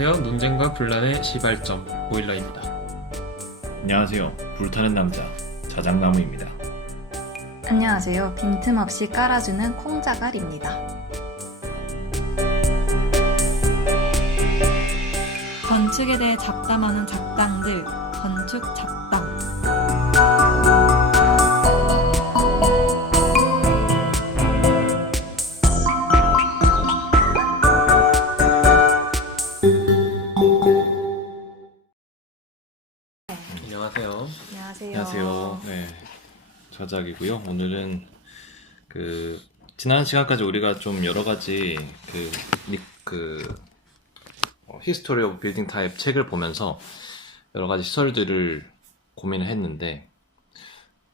안녕하세요. 논쟁과 분란의 시발점 보일러입니다. 안녕하세요. 불타는 남자 자작나무입니다. 안녕하세요. 빈틈없이 깔아주는 콩자갈입니다. 건축에 대해 잡담하는 잡담들, 건축 잡담. 안녕하세요. 안녕하세요. 안녕하세요. 네, 자작이고요. 오늘은 지난 시간까지 우리가 좀 여러 가지 히스토리 오브 빌딩 타입 책을 보면서 여러 가지 시설들을 고민을 했는데,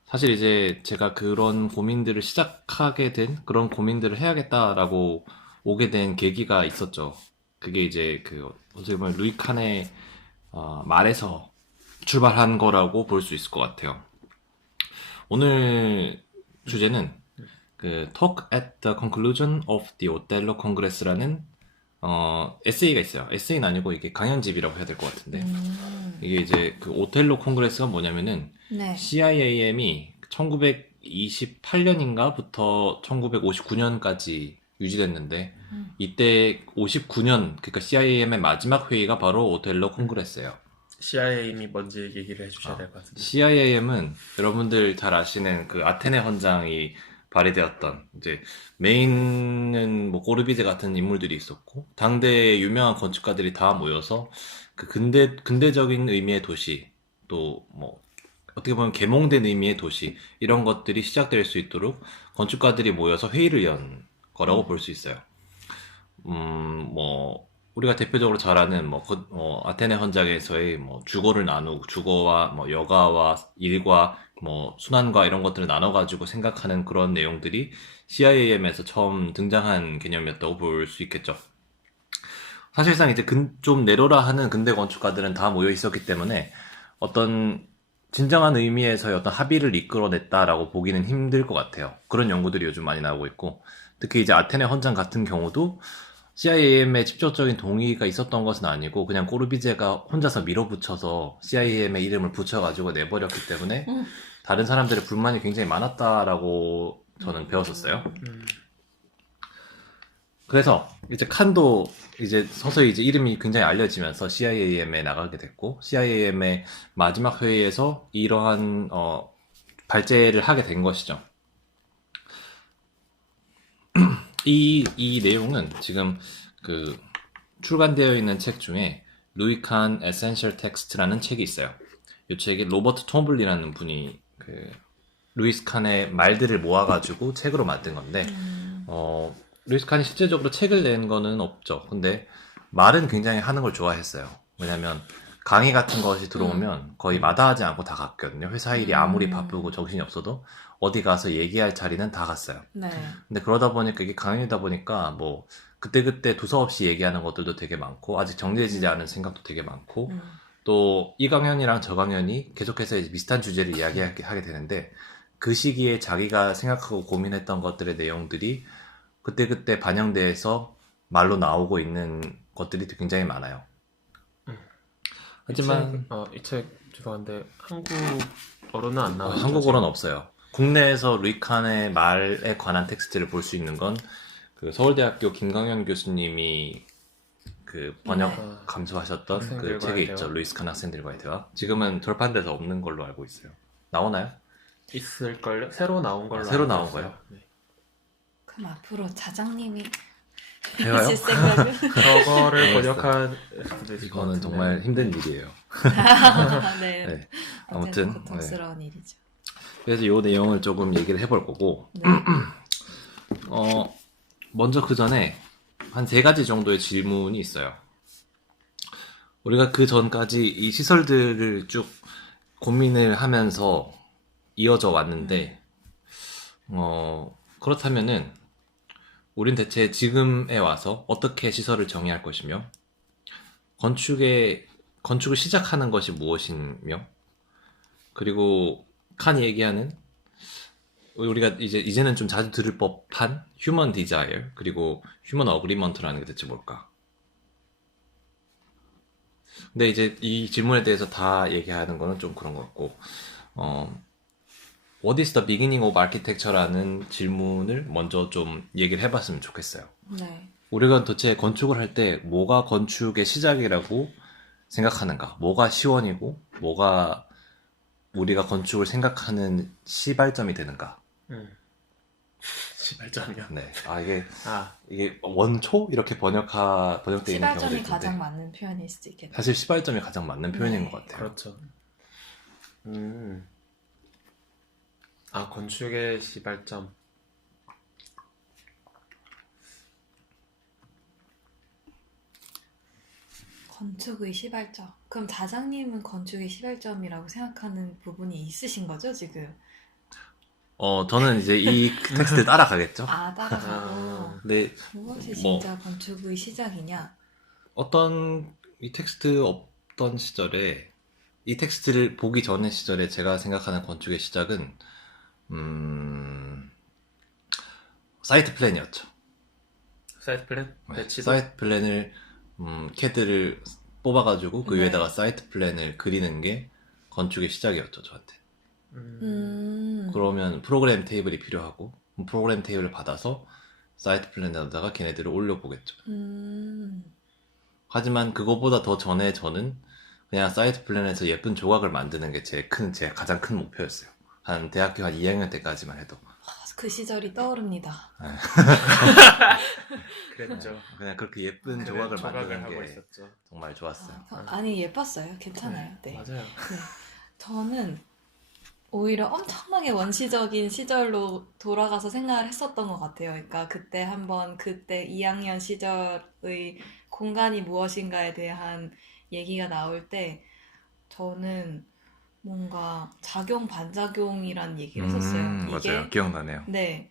사실 이제 제가 그런 고민들을 시작하게 된, 그런 고민들을 해야겠다라고 오게 된 계기가 있었죠. 그게 이제 어떻게 보면 루이 칸의 말에서 출발한 거라고 볼 수 있을 것 같아요. 오늘 주제는 Talk at the Conclusion of the Othello Congress라는 에세이가 있어요. 에세이는 아니고 이게 강연집이라고 해야 될 것 같은데, 이게 이제 그 오텔로 콩그레스가 뭐냐면은 네. CIAM이 1928년인가부터 1959년까지 유지됐는데, 이때 59년, 그러니까 CIAM의 마지막 회의가 바로 오텔로 콩그레스예요. CIA임이 뭔지 얘기를 해주셔야 될 것 같은데. CIAM은 여러분들 잘 아시는 그 아테네 헌장이 발휘되었던, 이제 메인은 뭐 꼬르비제 같은 인물들이 있었고, 당대의 유명한 건축가들이 다 모여서 그 근대적인 의미의 도시, 또 뭐 어떻게 보면 계몽된 의미의 도시, 이런 것들이 시작될 수 있도록 건축가들이 모여서 회의를 연 거라고 볼 수 있어요. 뭐 우리가 대표적으로 잘 아는 아테네 헌장에서의 뭐 주거를 나누고, 주거와 뭐 여가와 일과 뭐 순환과 이런 것들을 나눠가지고 생각하는 그런 내용들이 CIAM에서 처음 등장한 개념이었다고 볼 수 있겠죠. 사실상 이제 좀 내로라 하는 근대 건축가들은 다 모여 있었기 때문에 어떤 진정한 의미에서의 어떤 합의를 이끌어냈다라고 보기는 힘들 것 같아요. 그런 연구들이 요즘 많이 나오고 있고, 특히 이제 아테네 헌장 같은 경우도 CIAM의 직접적인 동의가 있었던 것은 아니고, 그냥 꼬르비제가 혼자서 밀어붙여서 CIAM의 이름을 붙여가지고 내버렸기 때문에 다른 사람들의 불만이 굉장히 많았다라고 저는 배웠었어요. 그래서 이제 칸도 이제 서서히 이제 이름이 굉장히 알려지면서 CIAM에 나가게 됐고, CIAM의 마지막 회의에서 이러한 발제를 하게 된 것이죠. 이 내용은 지금 출간되어 있는 책 중에 루이 칸 에센셜 텍스트라는 책이 있어요. 이 책이 로버트 톰블리라는 분이 루이스 칸의 말들을 모아가지고 책으로 만든 건데, 루이스 칸이 실제적으로 책을 낸 거는 없죠. 근데 말은 굉장히 하는 걸 좋아했어요. 왜냐면 강의 같은 것이 들어오면 거의 마다하지 않고 다 갔거든요. 회사 일이 아무리 바쁘고 정신이 없어도 어디 가서 얘기할 자리는 다 갔어요. 네. 근데 그러다 보니까 이게 강연이다 보니까 뭐 그때그때 두서없이 얘기하는 것들도 되게 많고, 아직 정해지지 않은 생각도 되게 많고, 또 이 강연이랑 저 강연이 계속해서 이제 비슷한 주제를 이야기하게 되는데, 그 시기에 자기가 생각하고 고민했던 것들의 내용들이 그때그때 반영돼서 말로 나오고 있는 것들이 굉장히 많아요. 하지만 이 책 죄송한데 한국어로는 안 나와요. 한국어로는 없어요. 국내에서 루이 칸의 말에 관한 텍스트를 볼 수 있는 건 서울대학교 김강현 교수님이 번역 감수하셨던 그 학생들과의 책에 대화. 있죠. 루이스 칸 학생들과의 대화. 지금은 절판돼서 없는 걸로 알고 있어요. 나오나요? 있을걸요? 새로 나온 걸로 새로 알고 나온 있어요. 거예요? 네. 그럼 앞으로 자장님이 해요? 하실 생각은? 저거를 알겠어요. 번역한 수도 있을 것 이거는 같은데. 정말 힘든 일이에요. 네. 네. 아무튼 아무튼 고통스러운 일이죠. 그래서 이 내용을 조금 얘기를 해볼 거고, 네. 먼저 그 전에 한 3가지 정도의 질문이 있어요. 우리가 그 전까지 이 시설들을 쭉 고민을 하면서 이어져 왔는데, 그렇다면은 우린 대체 지금에 와서 어떻게 시설을 정의할 것이며, 건축을 시작하는 것이 무엇이며, 그리고 칸이 얘기하는 우리가 이제는 좀 자주 들을 법한 휴먼 디자이어, 그리고 휴먼 어그리먼트라는 게 대체 뭘까? 근데 이제 이 질문에 대해서 다 얘기하는 거는 좀 그런 것 같고, What is the beginning of architecture라는 질문을 먼저 좀 얘기를 해봤으면 좋겠어요. 네. 우리가 도대체 건축을 할 때 뭐가 건축의 시작이라고 생각하는가? 뭐가 시원이고, 뭐가 우리가 건축을 생각하는 시발점이 되는가? 시발점이요. 네. 아, 이게 원초? 이렇게 번역되어 있는 경우도 시발점이 있는데, 가장 맞는 표현일 수도 있겠네요. 사실 시발점이 가장 맞는 표현인 네. 것 같아요. 그렇죠. 아, 건축의 시발점. 건축의 시발점. 그럼 자장님은 건축의 시발점이라고 생각하는 부분이 있으신 거죠, 지금? 저는 이제 이 텍스트를 따라가겠죠? 아, 따라가고. 아, 근데 무엇이 뭐- 진짜 건축의 시작이냐? 이 텍스트 없던 시절에, 이 텍스트를 보기 전의 시절에 제가 생각하는 건축의 시작은, 사이트 플랜이었죠. 사이트 플랜? 네, 배치도? 사이트 플랜을, CAD를 뽑아가지고 그 네. 위에다가 사이트 플랜을 그리는 게 건축의 시작이었죠, 저한테. 그러면 프로그램 테이블이 필요하고, 프로그램 테이블을 받아서 사이트 플랜에다가 걔네들을 올려보겠죠. 하지만 그거보다 더 전에 저는 그냥 사이트 플랜에서 예쁜 조각을 만드는 게 제 가장 큰 목표였어요. 한 대학교 한 2학년 때까지만 해도. 그 시절이 떠오릅니다. 그랬죠. 그냥 그렇게 예쁜 그래, 조각을 조각을 만드는 하고 게 있었죠. 정말 좋았어요. 아니, 예뻤어요. 괜찮아요. 네. 맞아요. 네. 저는 오히려 엄청나게 원시적인 시절로 돌아가서 생각을 했었던 것 같아요. 그러니까 그때 2학년 시절의 공간이 무엇인가에 대한 얘기가 나올 때 저는 뭔가 작용 반작용이란 얘기를 했었어요. 맞아요. 기억나네요. 네.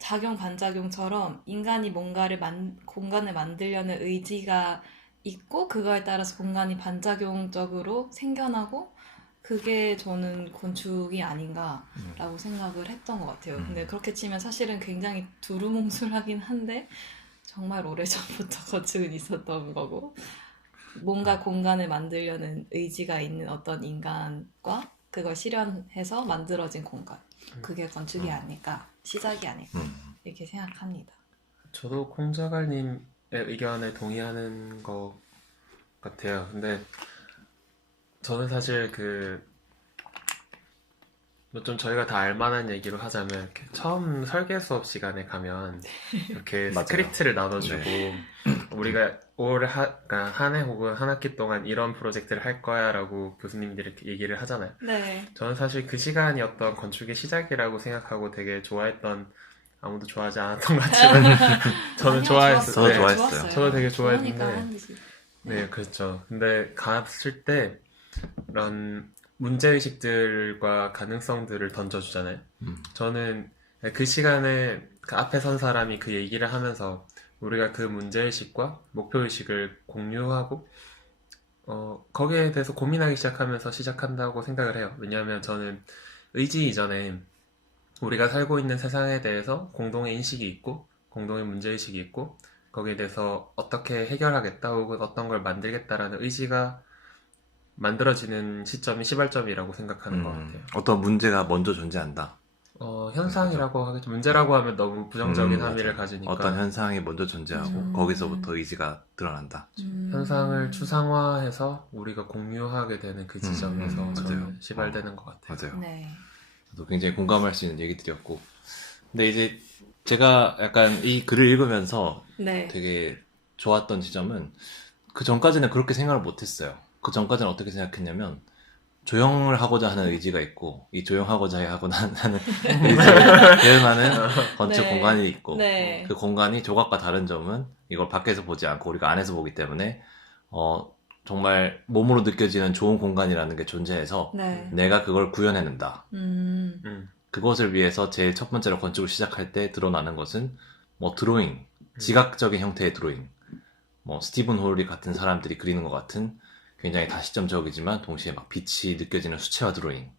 작용 반작용처럼 인간이 뭔가를 공간을 만들려는 의지가 있고 그거에 따라서 공간이 반작용적으로 생겨나고 그게 저는 건축이 아닌가라고 생각을 했던 것 같아요. 근데 그렇게 치면 사실은 굉장히 두루뭉술하긴 한데 정말 오래전부터 건축은 있었던 거고 뭔가 공간을 만들려는 의지가 있는 어떤 인간과 그걸 실현해서 만들어진 공간 그게 건축이 아닐까 시작이 아닐까 이렇게 생각합니다. 저도 콩자갈님의 의견에 동의하는 것 같아요. 근데 저는 사실 뭐 좀 저희가 다 알만한 얘기로 하자면 이렇게 처음 설계 수업 시간에 가면 이렇게 맞아요. 스크립트를 나눠주고 우리가 그러니까 한 해 혹은 한 학기 동안 이런 프로젝트를 할 거야라고 교수님들이 이렇게 얘기를 하잖아요. 네. 저는 사실 그 시간이 어떤 건축의 시작이라고 생각하고 되게 좋아했던 아무도 좋아하지 않았던 것 같지만 저는 아니요, 좋아했어요. 저도 네. 좋아했어요. 저도 되게 좋아하니까 좋아했는데 하는 거지. 네, 그렇죠. 근데 갔을 때 이런 문제의식들과 가능성들을 던져주잖아요. 저는 그 시간에 그 앞에 선 사람이 그 얘기를 하면서 우리가 그 문제의식과 목표의식을 공유하고 거기에 대해서 고민하기 시작하면서 시작한다고 생각을 해요. 왜냐하면 저는 의지 이전에 우리가 살고 있는 세상에 대해서 공동의 인식이 있고 공동의 문제의식이 있고 거기에 대해서 어떻게 해결하겠다 혹은 어떤 걸 만들겠다라는 의지가 만들어지는 시점이 시발점이라고 생각하는 것 같아요. 어떤 문제가 먼저 존재한다. 현상이라고 하겠죠. 문제라고 하면 너무 부정적인 함의를 맞아요. 가지니까 어떤 현상이 먼저 존재하고 거기서부터 의지가 드러난다. 현상을 추상화해서 우리가 공유하게 되는 그 지점에서 맞아요. 저는 시발되는 것 같아요. 맞아요. 네. 저도 굉장히 공감할 수 있는 얘기들이었고. 근데 이제 제가 약간 이 글을 읽으면서 네. 되게 좋았던 지점은 그 전까지는 그렇게 생각을 못했어요. 그 전까지는 어떻게 생각했냐면 조형을 하고자 하는 의지가 있고 이 조형하고자 하는 의지를 대응하는 건축 네. 공간이 있고 네. 그 공간이 조각과 다른 점은 이걸 밖에서 보지 않고 우리가 안에서 보기 때문에 정말 몸으로 느껴지는 좋은 공간이라는 게 존재해서 네. 내가 그걸 구현해낸다. 음. 그것을 위해서 제일 첫 번째로 건축을 시작할 때 드러나는 것은 뭐 드로잉, 지각적인 형태의 드로잉, 뭐 스티븐 홀리 같은 사람들이 그리는 것 같은 굉장히 다시점적이지만 동시에 막 빛이 느껴지는 수채화 드로잉,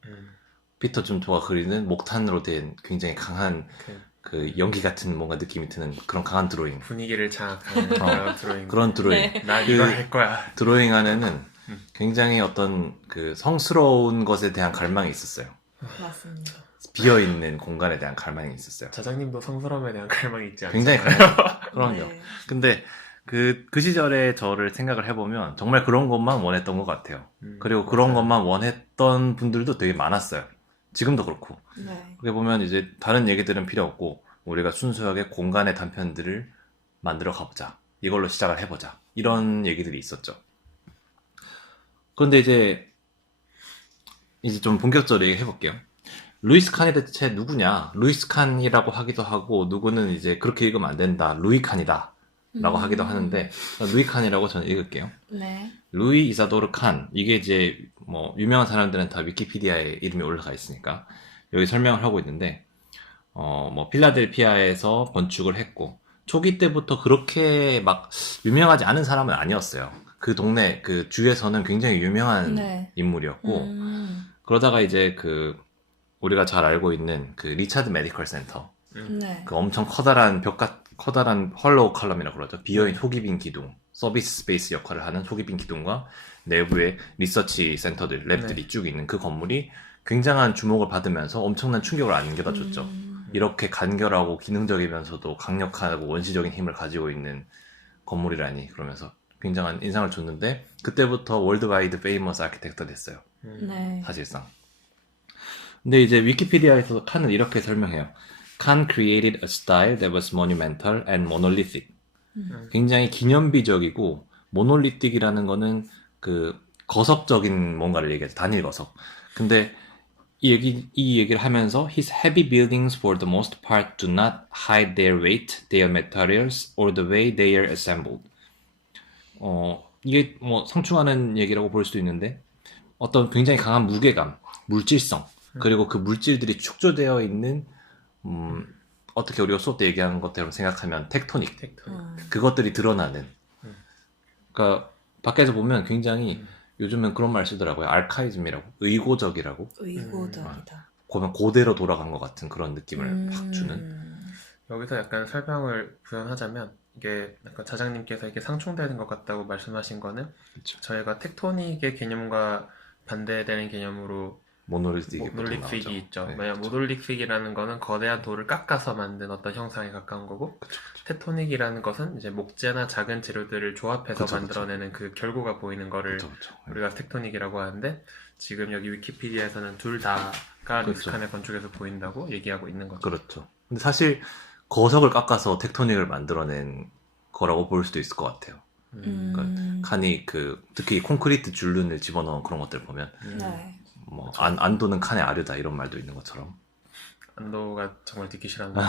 피터 줌토가 그리는 목탄으로 된 굉장히 강한 그 연기 같은 뭔가 느낌이 드는 그런 강한 드로잉. 분위기를 장악하는 그런 드로잉. 그런 드로잉. 네. 난 그 이거 할 거야. 드로잉 안에는 굉장히 어떤 그 성스러운 것에 대한 갈망이 있었어요. 맞습니다. 비어있는 공간에 대한 갈망이 있었어요. 자장님도 성스러움에 대한 갈망이 있지 않나요? 굉장히 강해요. 그럼요. 네. 근데 그 시절에 저를 생각을 해보면 정말 그런 것만 원했던 것 같아요. 그리고 그런 맞아요. 것만 원했던 분들도 되게 많았어요. 지금도 그렇고. 네. 그렇게 보면 이제 다른 얘기들은 필요 없고 우리가 순수하게 공간의 단편들을 만들어 가보자. 이걸로 시작을 해보자. 이런 얘기들이 있었죠. 그런데 이제 좀 본격적으로 얘기해볼게요. 루이스 칸이 대체 누구냐? 루이스 칸이라고 하기도 하고 누구는 이제 그렇게 읽으면 안 된다. 루이 칸이다. 라고 하기도 하는데 루이 칸이라고 저는 읽을게요. 네. 루이 이사도르 칸. 이게 이제 뭐 유명한 사람들은 다 위키피디아에 이름이 올라가 있으니까 여기 설명을 하고 있는데 뭐 필라델피아에서 건축을 했고 초기 때부터 그렇게 막 유명하지 않은 사람은 아니었어요. 그 동네 그 주에서는 굉장히 유명한 네. 인물이었고 그러다가 이제 그 우리가 잘 알고 있는 그 리차드 메디컬 센터 네. 그 엄청 커다란 헐로우 컬럼이라고 그러죠. 비어있는 속이 빈 기둥, 서비스 스페이스 역할을 하는 속이 빈 기둥과 내부에 리서치 센터들, 랩들이 쭉 있는 그 건물이 굉장한 주목을 받으면서 엄청난 충격을 안겨다 줬죠. 이렇게 간결하고 기능적이면서도 강력하고 원시적인 힘을 가지고 있는 건물이라니 그러면서 굉장한 인상을 줬는데 그때부터 월드와이드 페이머스 아키텍트가 됐어요. 네. 사실상. 근데 이제 위키피디아에서 칸을 이렇게 설명해요. Khan created a style that was monumental and monolithic. 굉장히 기념비적이고 모놀리틱이라는 거는 그 거석적인 뭔가를 얘기하죠. 단일 거석. 근데 이 얘기를 하면서 His heavy buildings for the most part do not hide their weight, their materials, or the way they are assembled. 이게 뭐 상충하는 얘기라고 볼 수도 있는데 어떤 굉장히 강한 무게감, 물질성, 그리고 그 물질들이 축조되어 있는 어떻게 우리가 수업 때 얘기하는 것처럼 생각하면 텍토닉. 그것들이 드러나는. 그러니까 밖에서 보면 굉장히 요즘은 그런 말 쓰더라고요. 알카이즘이라고, 의고적이라고. 의고적이다. 보면 고대로 돌아간 것 같은 그런 느낌을 확 주는. 여기서 약간 설명을 부연하자면 이게 약간 자장님께서 이게 상충되는 것 같다고 말씀하신 거는 그쵸. 저희가 텍토닉의 개념과 반대되는 개념으로 모놀리틱이 있죠. 네, 왜냐면 모놀리틱이라는 거는 거대한 돌을 깎아서 만든 어떤 형상에 가까운 거고 테토닉이라는 것은 이제 목재나 작은 재료들을 조합해서 그쵸, 만들어내는 그 결과가 보이는 거를 그쵸. 우리가 텍토닉이라고 하는데 지금 여기 위키피디아에서는 둘 다가 루스칸의 건축에서 보인다고 얘기하고 있는 거죠. 그렇죠. 근데 사실 거석을 깎아서 텍토닉을 만들어낸 거라고 볼 수도 있을 것 같아요. 그러니까 칸이 그 특히 콘크리트 줄눈을 집어넣은 그런 것들 보면 네. 뭐 안도는 칸의 아류다 이런 말도 있는 것처럼. 안도가 정말 듣기 싫은 거.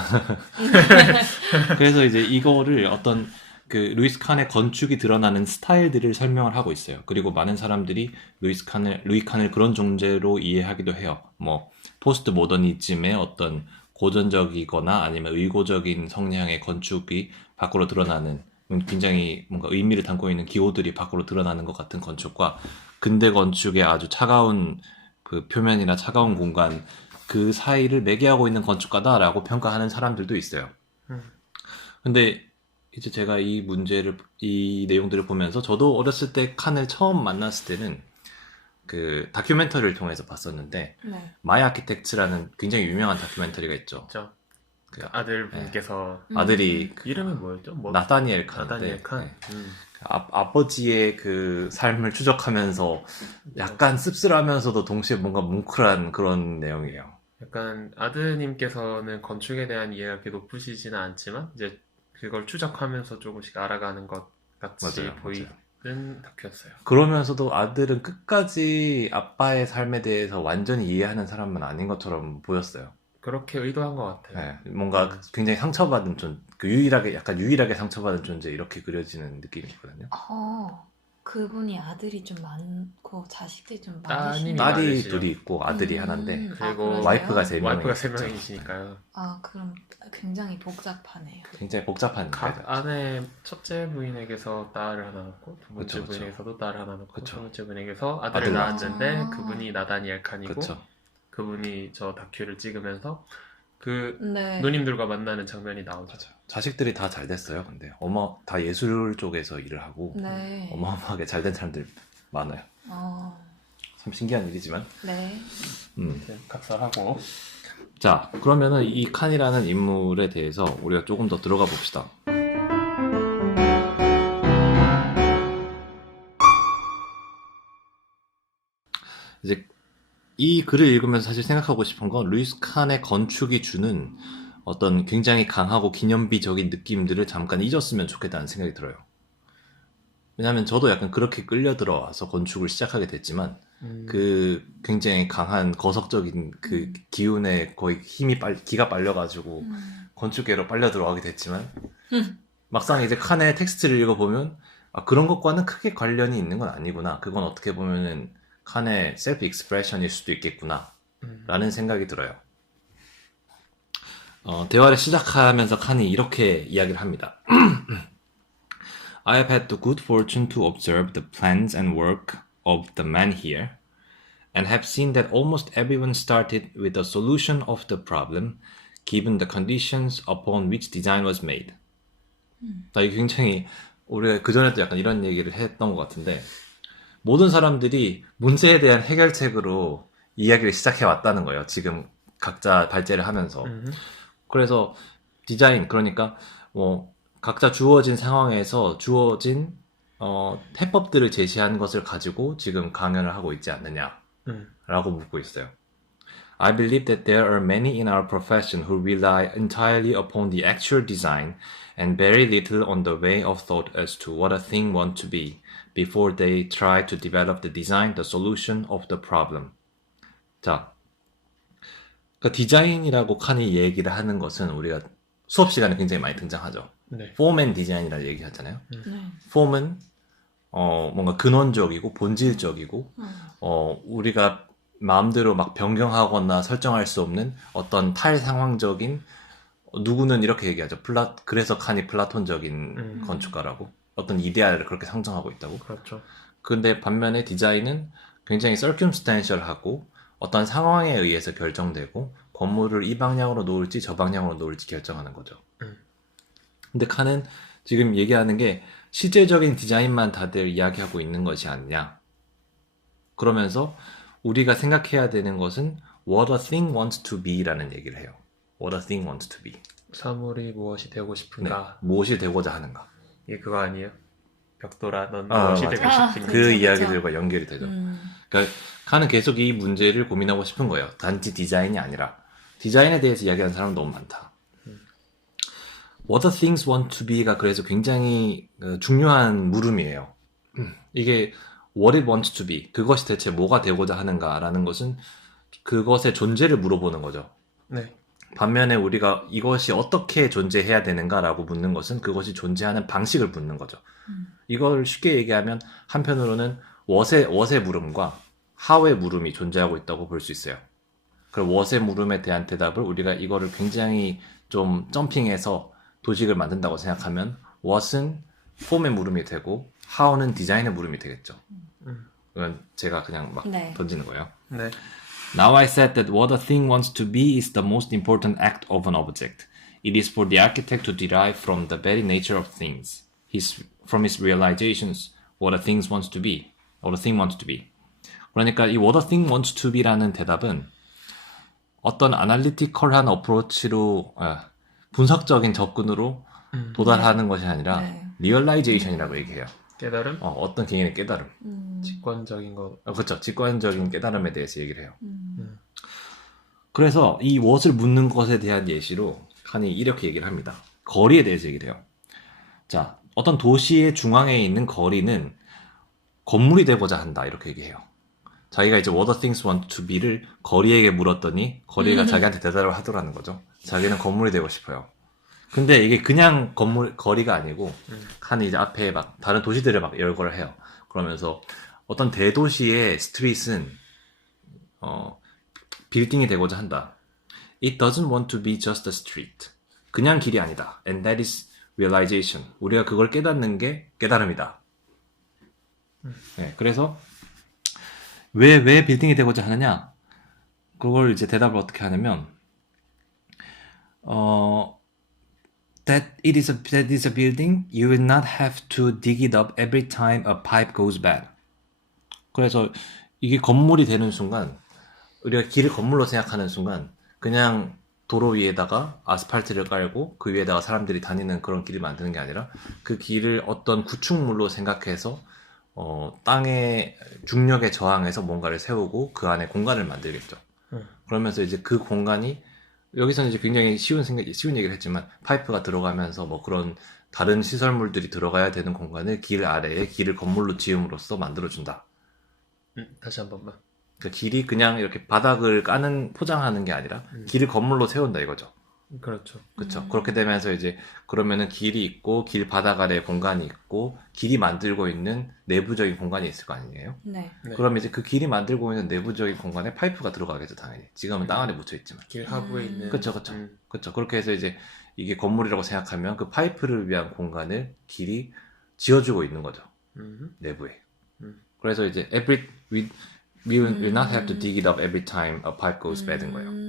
그래서 이제 이거를 어떤 그 루이스 칸의 건축이 드러나는 스타일들을 설명을 하고 있어요. 그리고 많은 사람들이 루이 칸을 그런 존재로 이해하기도 해요. 뭐 포스트 모더니즘의 어떤 고전적이거나 아니면 의고적인 성향의 건축이 밖으로 드러나는 굉장히 뭔가 의미를 담고 있는 기호들이 밖으로 드러나는 것 같은 건축과 근대 건축의 아주 차가운 그 표면이나 차가운 공간 그 사이를 매개하고 있는 건축가다라고 평가하는 사람들도 있어요. 근데 이제 제가 이 내용들을 보면서 저도 어렸을 때 칸을 처음 만났을 때는 그 다큐멘터리를 통해서 봤었는데 네. 마이 아키텍츠라는 굉장히 유명한 다큐멘터리가 있죠. 그렇죠. 그 아들분께서 아들이 이름이 뭐였죠? 뭐 나다니엘 칸인데 나다니엘 칸. 네. 아버지의 그 삶을 추적하면서 약간 씁쓸하면서도 동시에 뭔가 뭉클한 그런 내용이에요. 약간 아드님께서는 건축에 대한 이해가 그렇게 높으시지는 않지만 이제 그걸 추적하면서 조금씩 알아가는 것 같이 맞아요. 보이는 다큐였어요. 그러면서도 아들은 끝까지 아빠의 삶에 대해서 완전히 이해하는 사람은 아닌 것처럼 보였어요. 그렇게 의도한 것 같아요. 네, 뭔가 굉장히 상처받은 약간 유일하게 상처받은 존재 이렇게 그려지는 느낌이 있거든요. 그분이 아들이 좀 많고 자식들이 좀 따님이 많으신. 딸이 많으시죠. 둘이 있고 아들이 하나인데 그리고 그러세요? 와이프가 세 명이 와이프가 세 있죠. 명이시니까요. 그럼 굉장히 복잡하네요. 굉장히 복잡한 각 거예요. 아내 첫째 부인에게서 딸을 하나 낳고 두 번째 그쵸. 부인에게서도 딸을 하나 낳고 그쵸. 세 번째 부인에게서 아들을 아들 낳았는데 낳았죠. 그분이 나다니엘 칸이고 그렇죠. 그분이 저 다큐를 찍으면서 그 네. 누님들과 만나는 장면이 나오죠. 맞아요. 자식들이 다 잘 됐어요. 근데 다 예술 쪽에서 일을 하고 네. 어마어마하게 잘 된 사람들 많아요. 참 신기한 일이지만. 네. 네, 각설하고. 자, 그러면은 이 칸이라는 인물에 대해서 우리가 조금 더 들어가 봅시다. 이제 이 글을 읽으면서 사실 생각하고 싶은 건 루이스 칸의 건축이 주는 어떤 굉장히 강하고 기념비적인 느낌들을 잠깐 잊었으면 좋겠다는 생각이 들어요. 왜냐하면 저도 약간 그렇게 끌려 들어와서 건축을 시작하게 됐지만 그 굉장히 강한 거석적인 그 기운에 거의 기가 빨려가지고 건축계로 빨려 들어가게 됐지만 막상 이제 칸의 텍스트를 읽어보면 아, 그런 것과는 크게 관련이 있는 건 아니구나. 그건 어떻게 보면은 칸의 셀프 익스프레션일 수도 있겠구나 라는 생각이 들어요. 대화를 시작하면서 칸이 이렇게 이야기를 합니다. I have had the good fortune to observe the plans and work of the men here, and have seen that almost everyone started with a solution of the problem, given the conditions upon which design was made. 이게 굉장히 우리가 그전에도 약간 이런 얘기를 했던 것 같은데 모든 사람들이 문제에 대한 해결책으로 이야기를 시작해 왔다는 거예요. 지금 각자 발제를 하면서. 그래서 디자인, 그러니까 뭐 각자 주어진 상황에서 주어진 해법들을 제시한 것을 가지고 지금 강연을 하고 있지 않느냐라고 묻고 있어요. I believe that there are many in our profession who rely entirely upon the actual design and very little on the way of thought as to what a thing wants to be before they try to develop the design, the solution of the problem. 자, 그 디자인이라고 칸이 얘기를 하는 것은 우리가 수업 시간에 굉장히 많이 등장하죠. 네. 폼 앤 디자인이라는 얘기 하잖아요. 네. 폼은 뭔가 근원적이고 본질적이고 우리가 마음대로 막 변경하거나 설정할 수 없는 어떤 탈상황적인 누구는 이렇게 얘기하죠. 그래서 칸이 플라톤적인 건축가라고 어떤 이데알을 그렇게 상정하고 있다고. 그렇죠. 근데 반면에 디자인은 굉장히 circumstantial하고 어떤 상황에 의해서 결정되고 건물을 이 방향으로 놓을지 저 방향으로 놓을지 결정하는 거죠. 근데 칸은 지금 얘기하는 게 실제적인 디자인만 다들 이야기하고 있는 것이 아니냐. 그러면서 우리가 생각해야 되는 것은 what a thing wants to be 라는 얘기를 해요. What a thing wants to be. 사물이 무엇이 되고 네, 싶은가. 무엇이 되고자 하는가. 이게 그거 아니에요? 벽돌아, 넌 아, 무엇이 맞아요. 되고 싶은가. 그 그쵸, 이야기들과 연결이 되죠. 그러니까 칸은 계속 이 문제를 고민하고 싶은 거예요. 단지 디자인이 아니라 디자인에 대해서 이야기하는 사람 너무 많다. What the things want to be가 그래서 굉장히 중요한 물음이에요. 이게 what it wants to be, 그것이 대체 뭐가 되고자 하는가라는 것은 그것의 존재를 물어보는 거죠. 네. 반면에 우리가 이것이 어떻게 존재해야 되는가라고 묻는 것은 그것이 존재하는 방식을 묻는 거죠. 이걸 쉽게 얘기하면 한편으로는 what의 물음과 how의 물음이 존재하고 있다고 볼 수 있어요. 그 what의 물음에 대한 대답을 우리가 이거를 굉장히 좀 점핑해서 도식을 만든다고 생각하면 what은 폼의 물음이 되고 how는 디자인의 물음이 되겠죠. 그건 제가 그냥 막 네. 던지는 거예요. 네. Now I said that what a thing wants to be is the most important act of an object. It is for the architect to derive from the very nature of things, from his realizations, what a thing wants to be. What a thing wants to be. 그러니까 이 what a thing wants to be라는 대답은 어떤 아날리티컬한 어프로치로 분석적인 접근으로 도달하는 것이 아니라 네. 리얼라이제이션이라고 얘기해요. 깨달음? 어떤 개인의 깨달음. 직관적인 거. 그렇죠. 직관적인 깨달음에 대해서 얘기를 해요. 그래서 이 what을 묻는 것에 대한 예시로 칸이 이렇게 얘기를 합니다. 거리에 대해서 얘기를 해요. 자, 어떤 도시의 중앙에 있는 거리는 건물이 되고자 한다. 이렇게 얘기해요. 자기가 이제 what the things want to be를 거리에게 물었더니 거리가 자기한테 대답을 하더라는 거죠. 자기는 건물이 되고 싶어요. 근데 이게 그냥 거리가 아니고 칸이 이제 앞에 막 다른 도시들을 막 열거를 해요. 그러면서 어떤 대도시의 스트릿은 빌딩이 되고자 한다. It doesn't want to be just a street. 그냥 길이 아니다. And that is realization. 우리가 그걸 깨닫는 게 깨달음이다. 네, 그래서 왜 빌딩이 되고자 하느냐? 그걸 이제 대답을 어떻게 하냐면 that that is a building, you will not have to dig it up every time a pipe goes bad. 그래서 이게 건물이 되는 순간, 우리가 길을 건물로 생각하는 순간, 그냥 도로 위에다가 아스팔트를 깔고 그 위에다가 사람들이 다니는 그런 길을 만드는 게 아니라 그 길을 어떤 구축물로 생각해서 땅의 중력에 저항해서 뭔가를 세우고 그 안에 공간을 만들겠죠. 그러면서 이제 그 공간이 여기서는 이제 굉장히 쉬운 얘기를 했지만 파이프가 들어가면서 뭐 그런 다른 시설물들이 들어가야 되는 공간을 길 아래에 길을 건물로 지음으로써 만들어준다. 다시 한 번만. 그러니까 길이 그냥 이렇게 바닥을 포장하는 게 아니라 길을 건물로 세운다 이거죠. 그렇죠. 그렇죠. 그렇게 되면서 이제 그러면은 길이 있고 길 바닥 아래 공간이 있고 길이 만들고 있는 내부적인 공간이 있을 거 아니에요? 네. 네. 그럼 이제 그 길이 만들고 있는 내부적인 공간에 파이프가 들어가겠죠, 당연히. 지금은 땅 안에 묻혀 있지만. 길 하부에 있는. 그쵸. 그렇죠. 그렇게 해서 이제 이게 건물이라고 생각하면 그 파이프를 위한 공간을 길이 지어주고 있는 거죠. 내부에. 그래서 이제 we will not have to dig it up every time a pipe goes bad인 거예요.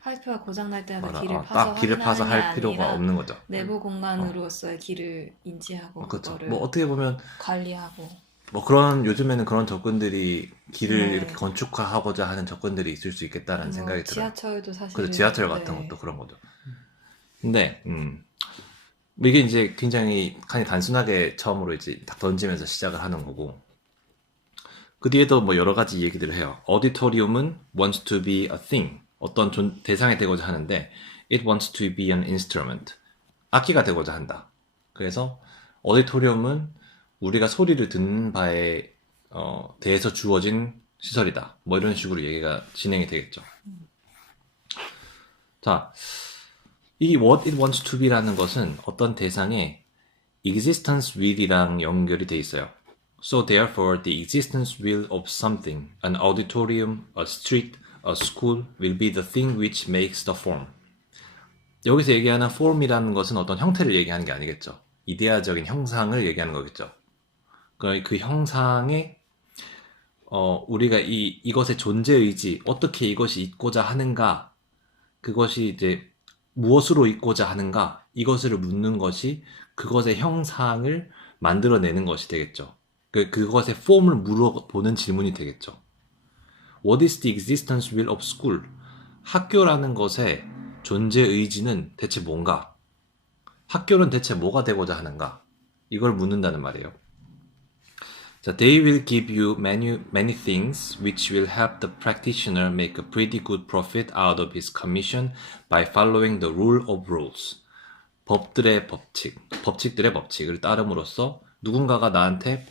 파이프가 고장날 때마다 맞아. 길을 파서 딱 길을 파서 확인하는 할 게 필요가 아니라 없는 거죠. 내부 공간으로서의 길을 인지하고 그렇죠. 그거를 뭐 어떻게 보면 관리하고. 뭐 그런 요즘에는 그런 접근들이 길을 네. 이렇게 건축화하고자 하는 접근들이 있을 수 있겠다는 생각이 들어요. 지하철도 사실. 그래서 지하철 같은 네. 것도 그런 거죠. 근데 이게 이제 굉장히 단순하게 처음으로 이제 딱 던지면서 시작을 하는 거고 그 뒤에도 뭐 여러 가지 얘기들을 해요. Auditorium은 wants to be a thing. 어떤 대상이 되고자 하는데 it wants to be an instrument. 악기가 되고자 한다. 그래서 오디토리움은 우리가 소리를 듣는 바에 대해서 주어진 시설이다. 뭐 이런 식으로 얘기가 진행이 되겠죠. 자, 이 what it wants to be라는 것은 어떤 대상의 existence will이랑 연결이 돼 있어요. So therefore, the existence will of something, an auditorium, a street, a school, will be the thing which makes the form. 여기서 얘기하는 form이라는 것은 어떤 형태를 얘기하는 게 아니겠죠. 이데아적인 형상을 얘기하는 거겠죠. 그 형상에 우리가 이것의 존재 의지, 어떻게 이것이 있고자 하는가, 그것이 이제 무엇으로 있고자 하는가, 이것을 묻는 것이 그것의 형상을 만들어내는 것이 되겠죠. 그것의 폼을 물어보는 질문이 되겠죠. What is the existence will of school? 학교라는 것의 존재 의지는 대체 뭔가? 학교는 대체 뭐가 되고자 하는가? 이걸 묻는다는 말이에요. 자, they will give you many things which will help the practitioner make a pretty good profit out of his commission by following the rule of rules. 법들의 법칙, 법칙들의 법칙을 따름으로써 누군가가 나한테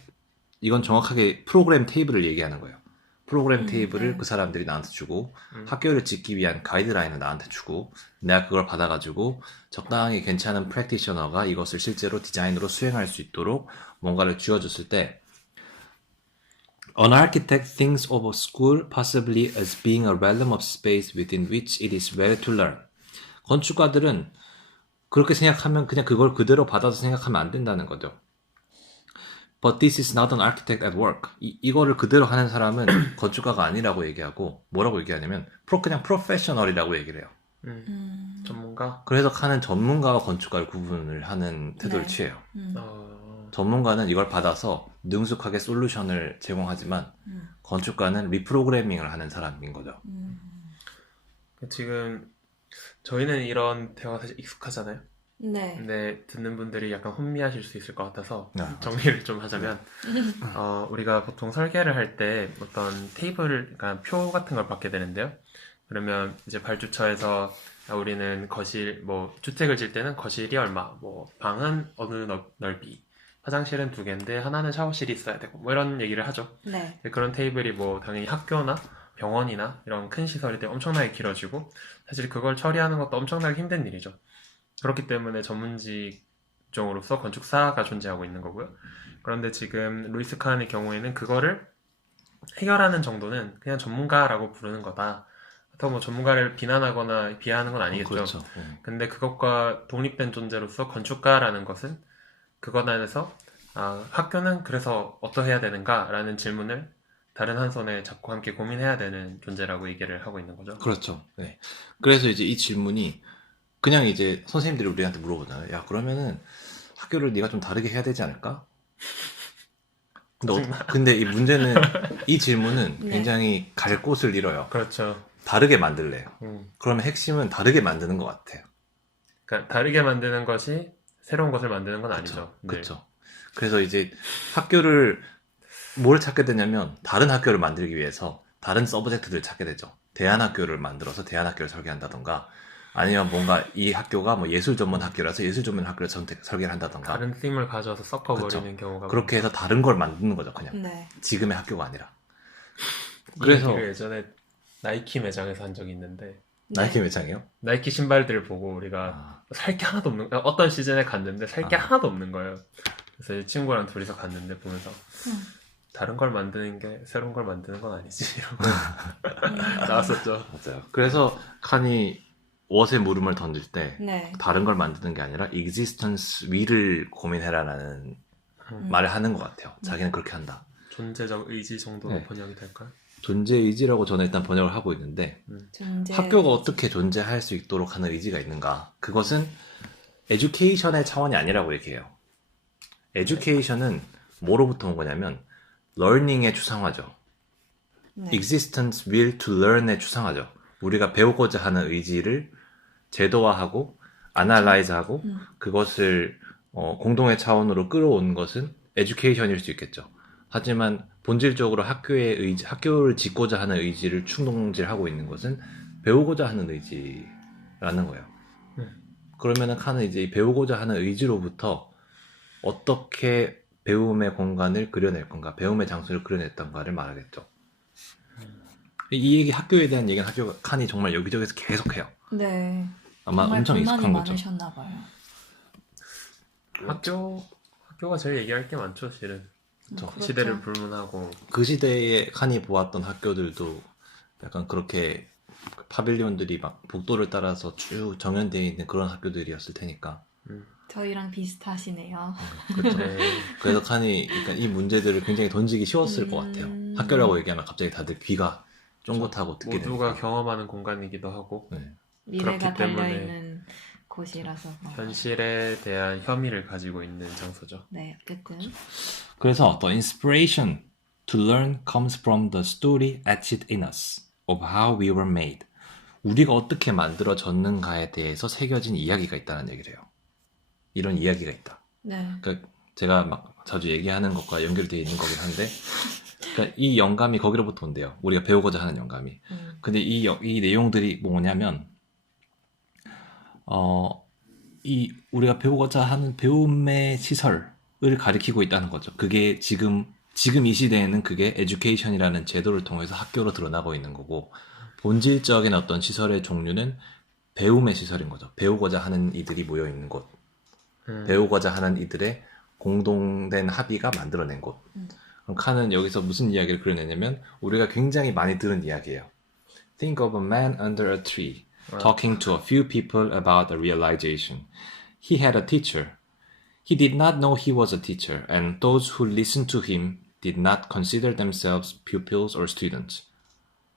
이건 정확하게 프로그램 테이블을 얘기하는 거예요. 프로그램 테이블을 그 사람들이 나한테 주고 학교를 짓기 위한 가이드라인을 나한테 주고 내가 그걸 받아가지고 적당히 괜찮은 프랙티셔너가 이것을 실제로 디자인으로 수행할 수 있도록 뭔가를 쥐어줬을 때 An architect thinks of a school possibly as being a realm of space within which it is well to learn. 건축가들은 그렇게 생각하면 그냥 그걸 그대로 받아서 생각하면 안 된다는 거죠. But this is not an architect at work. 이거를 그대로 하는 사람은 건축가가 아니라고 얘기하고 뭐라고 얘기하냐면 그냥 프로페셔널이라고 얘기를 해요. 전문가? 그래서 하는 전문가와 건축가를 구분을 하는 태도를 네. 취해요. 전문가는 이걸 받아서 능숙하게 솔루션을 제공하지만 건축가는 리프로그래밍을 하는 사람인 거죠. 지금 저희는 이런 대화가 사실 익숙하잖아요. 네. 근데 듣는 분들이 약간 혼미하실 수 있을 것 같아서 아, 정리를 좀 하자면 우리가 보통 설계를 할 때 어떤 테이블, 그러니까 표 같은 걸 받게 되는데요. 그러면 이제 발주처에서 우리는 거실, 뭐 주택을 질 때는 거실이 얼마, 뭐 방은 어느 넓이, 화장실은 2개인데 하나는 샤워실이 있어야 되고 뭐 이런 얘기를 하죠. 네. 그런 테이블이 뭐 당연히 학교나 병원이나 이런 큰 시설일 때 엄청나게 길어지고 사실 그걸 처리하는 것도 엄청나게 힘든 일이죠. 그렇기 때문에 전문직종으로서 건축사가 존재하고 있는 거고요. 그런데 지금 루이스 칸의 경우에는 그거를 해결하는 정도는 그냥 전문가라고 부르는 거다. 더 뭐 전문가를 비난하거나 비하하는 건 아니겠죠. 그렇죠. 근데 그것과 독립된 존재로서 건축가라는 것은 그것 안에서 학교는 그래서 어떠해야 되는가라는 질문을 다른 한 손에 잡고 함께 고민해야 되는 존재라고 얘기를 하고 있는 거죠. 그렇죠. 네. 그래서 이제 이 질문이 그냥 이제 선생님들이 우리한테 물어보잖아요. 야, 그러면은 학교를 네가 좀 다르게 해야 되지 않을까? 근데 이 문제는, 이 질문은 네. 굉장히 갈 곳을 잃어요. 그렇죠. 다르게 만들래요. 음. 그러면 핵심은 다르게 만드는 것 같아요. 그러니까 다르게 만드는 것이 새로운 것을 만드는 건 아니죠. 네. 그렇죠. 그래서 이제 학교를 뭘 찾게 되냐면 다른 학교를 만들기 위해서 다른 서브젝트들을 찾게 되죠. 대안학교를 만들어서 대안학교를 설계한다던가 아니면 뭔가 이 학교가 뭐 예술 전문 학교라서 예술 전문 학교를 설계를 한다던가 다른 팀을 가져와서 섞어버리는 그쵸. 경우가 그렇게 해서 다른 걸 만드는 거죠. 그냥 네. 지금의 학교가 아니라. 그래서 그래서 예전에 나이키 매장에서 한 적이 있는데 나이키 네. 매장이요? 나이키 신발들을 보고 우리가 아, 살 게 하나도 없는 어떤 시즌에 갔는데 살 게 아. 하나도 없는 거예요. 그래서 이 친구랑 둘이서 갔는데 보면서 음. 다른 걸 만드는 게 새로운 걸 만드는 건 아니지 이러고 음. 나왔었죠. 맞아요. 그래서 칸이 옷에 물음을 던질 때 네. 다른 걸 만드는 게 아니라 existence 위를 고민해라라는 말을 하는 것 같아요. 자기는 그렇게 한다. 존재적 의지 정도로 네. 번역이 될까요? 존재 의지라고 저는 일단 번역을 하고 있는데 존재. 학교가 어떻게 존재할 수 있도록 하는 의지가 있는가? 그것은 에듀케이션의 차원이 아니라고 얘기해요. 에듀케이션은 뭐로부터 온 거냐면 learning의 추상화죠. 네. existence will to learn의 추상화죠. 우리가 배우고자 하는 의지를 제도화하고 analyze하고 음. 그것을 공동의 차원으로 끌어온 것은 에듀케이션일 수 있겠죠. 하지만 본질적으로 학교의 의지, 학교를 짓고자 하는 의지를 충동질하고 있는 것은 배우고자 하는 의지라는 거예요. 그러면은 칸은 이제 이 배우고자 하는 의지로부터 어떻게 배움의 공간을 그려낼 건가, 배움의 장소를 그려냈던가를 말하겠죠. 이 얘기, 학교에 대한 얘기는 칸이 정말 여기저기서 계속해요. 네. 아마 정말 엄청 불만이 익숙한 거죠. 많으셨나 봐요. 학교가 제일 얘기할 게 많죠, 실은. 그렇죠. 시대를 불문하고 그 시대에 칸이 보았던 학교들도 약간 그렇게 파빌리온들이 막 복도를 따라서 쭉 정연되어 있는 그런 학교들이었을 테니까. 저희랑 비슷하시네요. 그렇죠. 네. 그래서 칸이 그러니까 이 문제들을 굉장히 던지기 쉬웠을 것 같아요. 학교라고 얘기하면 갑자기 다들 귀가 쫑긋하고 듣게 모두가 되니까. 경험하는 공간이기도 하고 네. 미래가 그렇기 때문에 달려있는 곳이라서. 현실에 대한 혐의를 가지고 있는 장소죠. 네, 어쨌든. 그래서 the inspiration to learn comes from the story etched in us of how we were made. 우리가 어떻게 만들어졌는가에 대해서 새겨진 이야기가 있다는 얘기를 해요. 이런 이야기가 있다. 네. 그러니까 제가 막 자주 얘기하는 것과 연결되어 있는 거긴 한데, 그러니까 이 영감이 거기로부터 온대요. 우리가 배우고자 하는 영감이. 근데 이 내용들이 뭐냐면, 우리가 배우고자 하는 배움의 시설을 가리키고 있다는 거죠. 그게 지금 이 시대에는 그게 에듀케이션이라는 제도를 통해서 학교로 드러나고 있는 거고, 본질적인 어떤 시설의 종류는 배움의 시설인 거죠. 배우고자 하는 이들이 모여 있는 곳. 배우고자 하는 이들의 공동된 합의가 만들어낸 곳. 그럼 칸은 여기서 무슨 이야기를 그려내냐면 우리가 굉장히 많이 들은 이야기예요. Think of a man under a tree talking to a few people about a realization. He had a teacher. He did not know he was a teacher, and those who listened to him did not consider themselves pupils or students.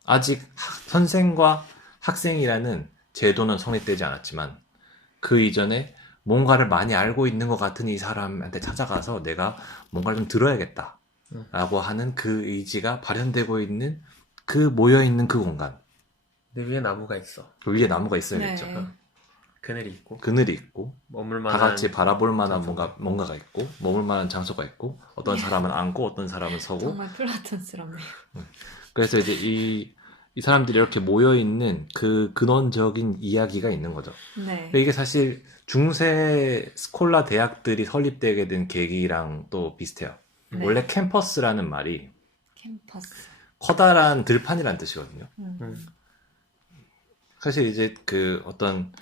아직 선생과 학생이라는 제도는 성립되지 않았지만 그 이전에 뭔가를 많이 알고 있는 것 같은 이 사람한테 찾아가서 내가 뭔가를 좀 들어야겠다 라고 하는 그 의지가 발현되고 있는 그 모여있는 그 공간. 내 위에 나무가 있어. 그 위에 나무가 있어야겠죠. 네. 그늘이 있고 그늘이 있고 머물 다 만한 같이 바라볼 만한 뭔가가 있고 머물 만한 장소가 있고 어떤 사람은 앉고 어떤 사람은 서고. 정말 플라톤스럽네요. 그래서 이제 이 사람들이 이렇게 모여있는 그 근원적인 이야기가 있는 거죠. 네. 이게 사실 중세 스콜라 대학들이 설립되게 된 계기랑 또 비슷해요. 네. 원래 캠퍼스라는 말이 캠퍼스. 커다란 들판이라는 뜻이거든요. 음. 사실 이제 그 어떤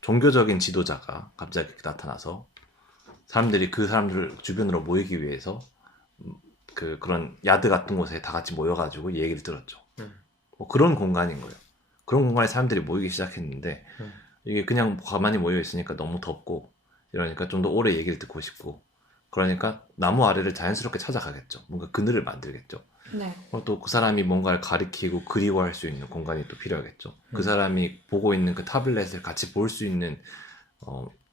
종교적인 지도자가 갑자기 나타나서 사람들이 그 사람들 주변으로 모이기 위해서 그런 야드 같은 곳에 다 같이 모여가지고 이 얘기를 들었죠. 뭐 그런 공간인 거예요. 그런 공간에 사람들이 모이기 시작했는데 이게 그냥 가만히 모여 있으니까 너무 덥고 이러니까 좀 더 오래 얘기를 듣고 싶고 그러니까 나무 아래를 자연스럽게 찾아가겠죠. 뭔가 그늘을 만들겠죠. 네. 또 그 사람이 뭔가를 가리키고 그리워할 수 있는 공간이 또 필요하겠죠. 그 사람이 보고 있는 그 타블렛을 같이 볼 수 있는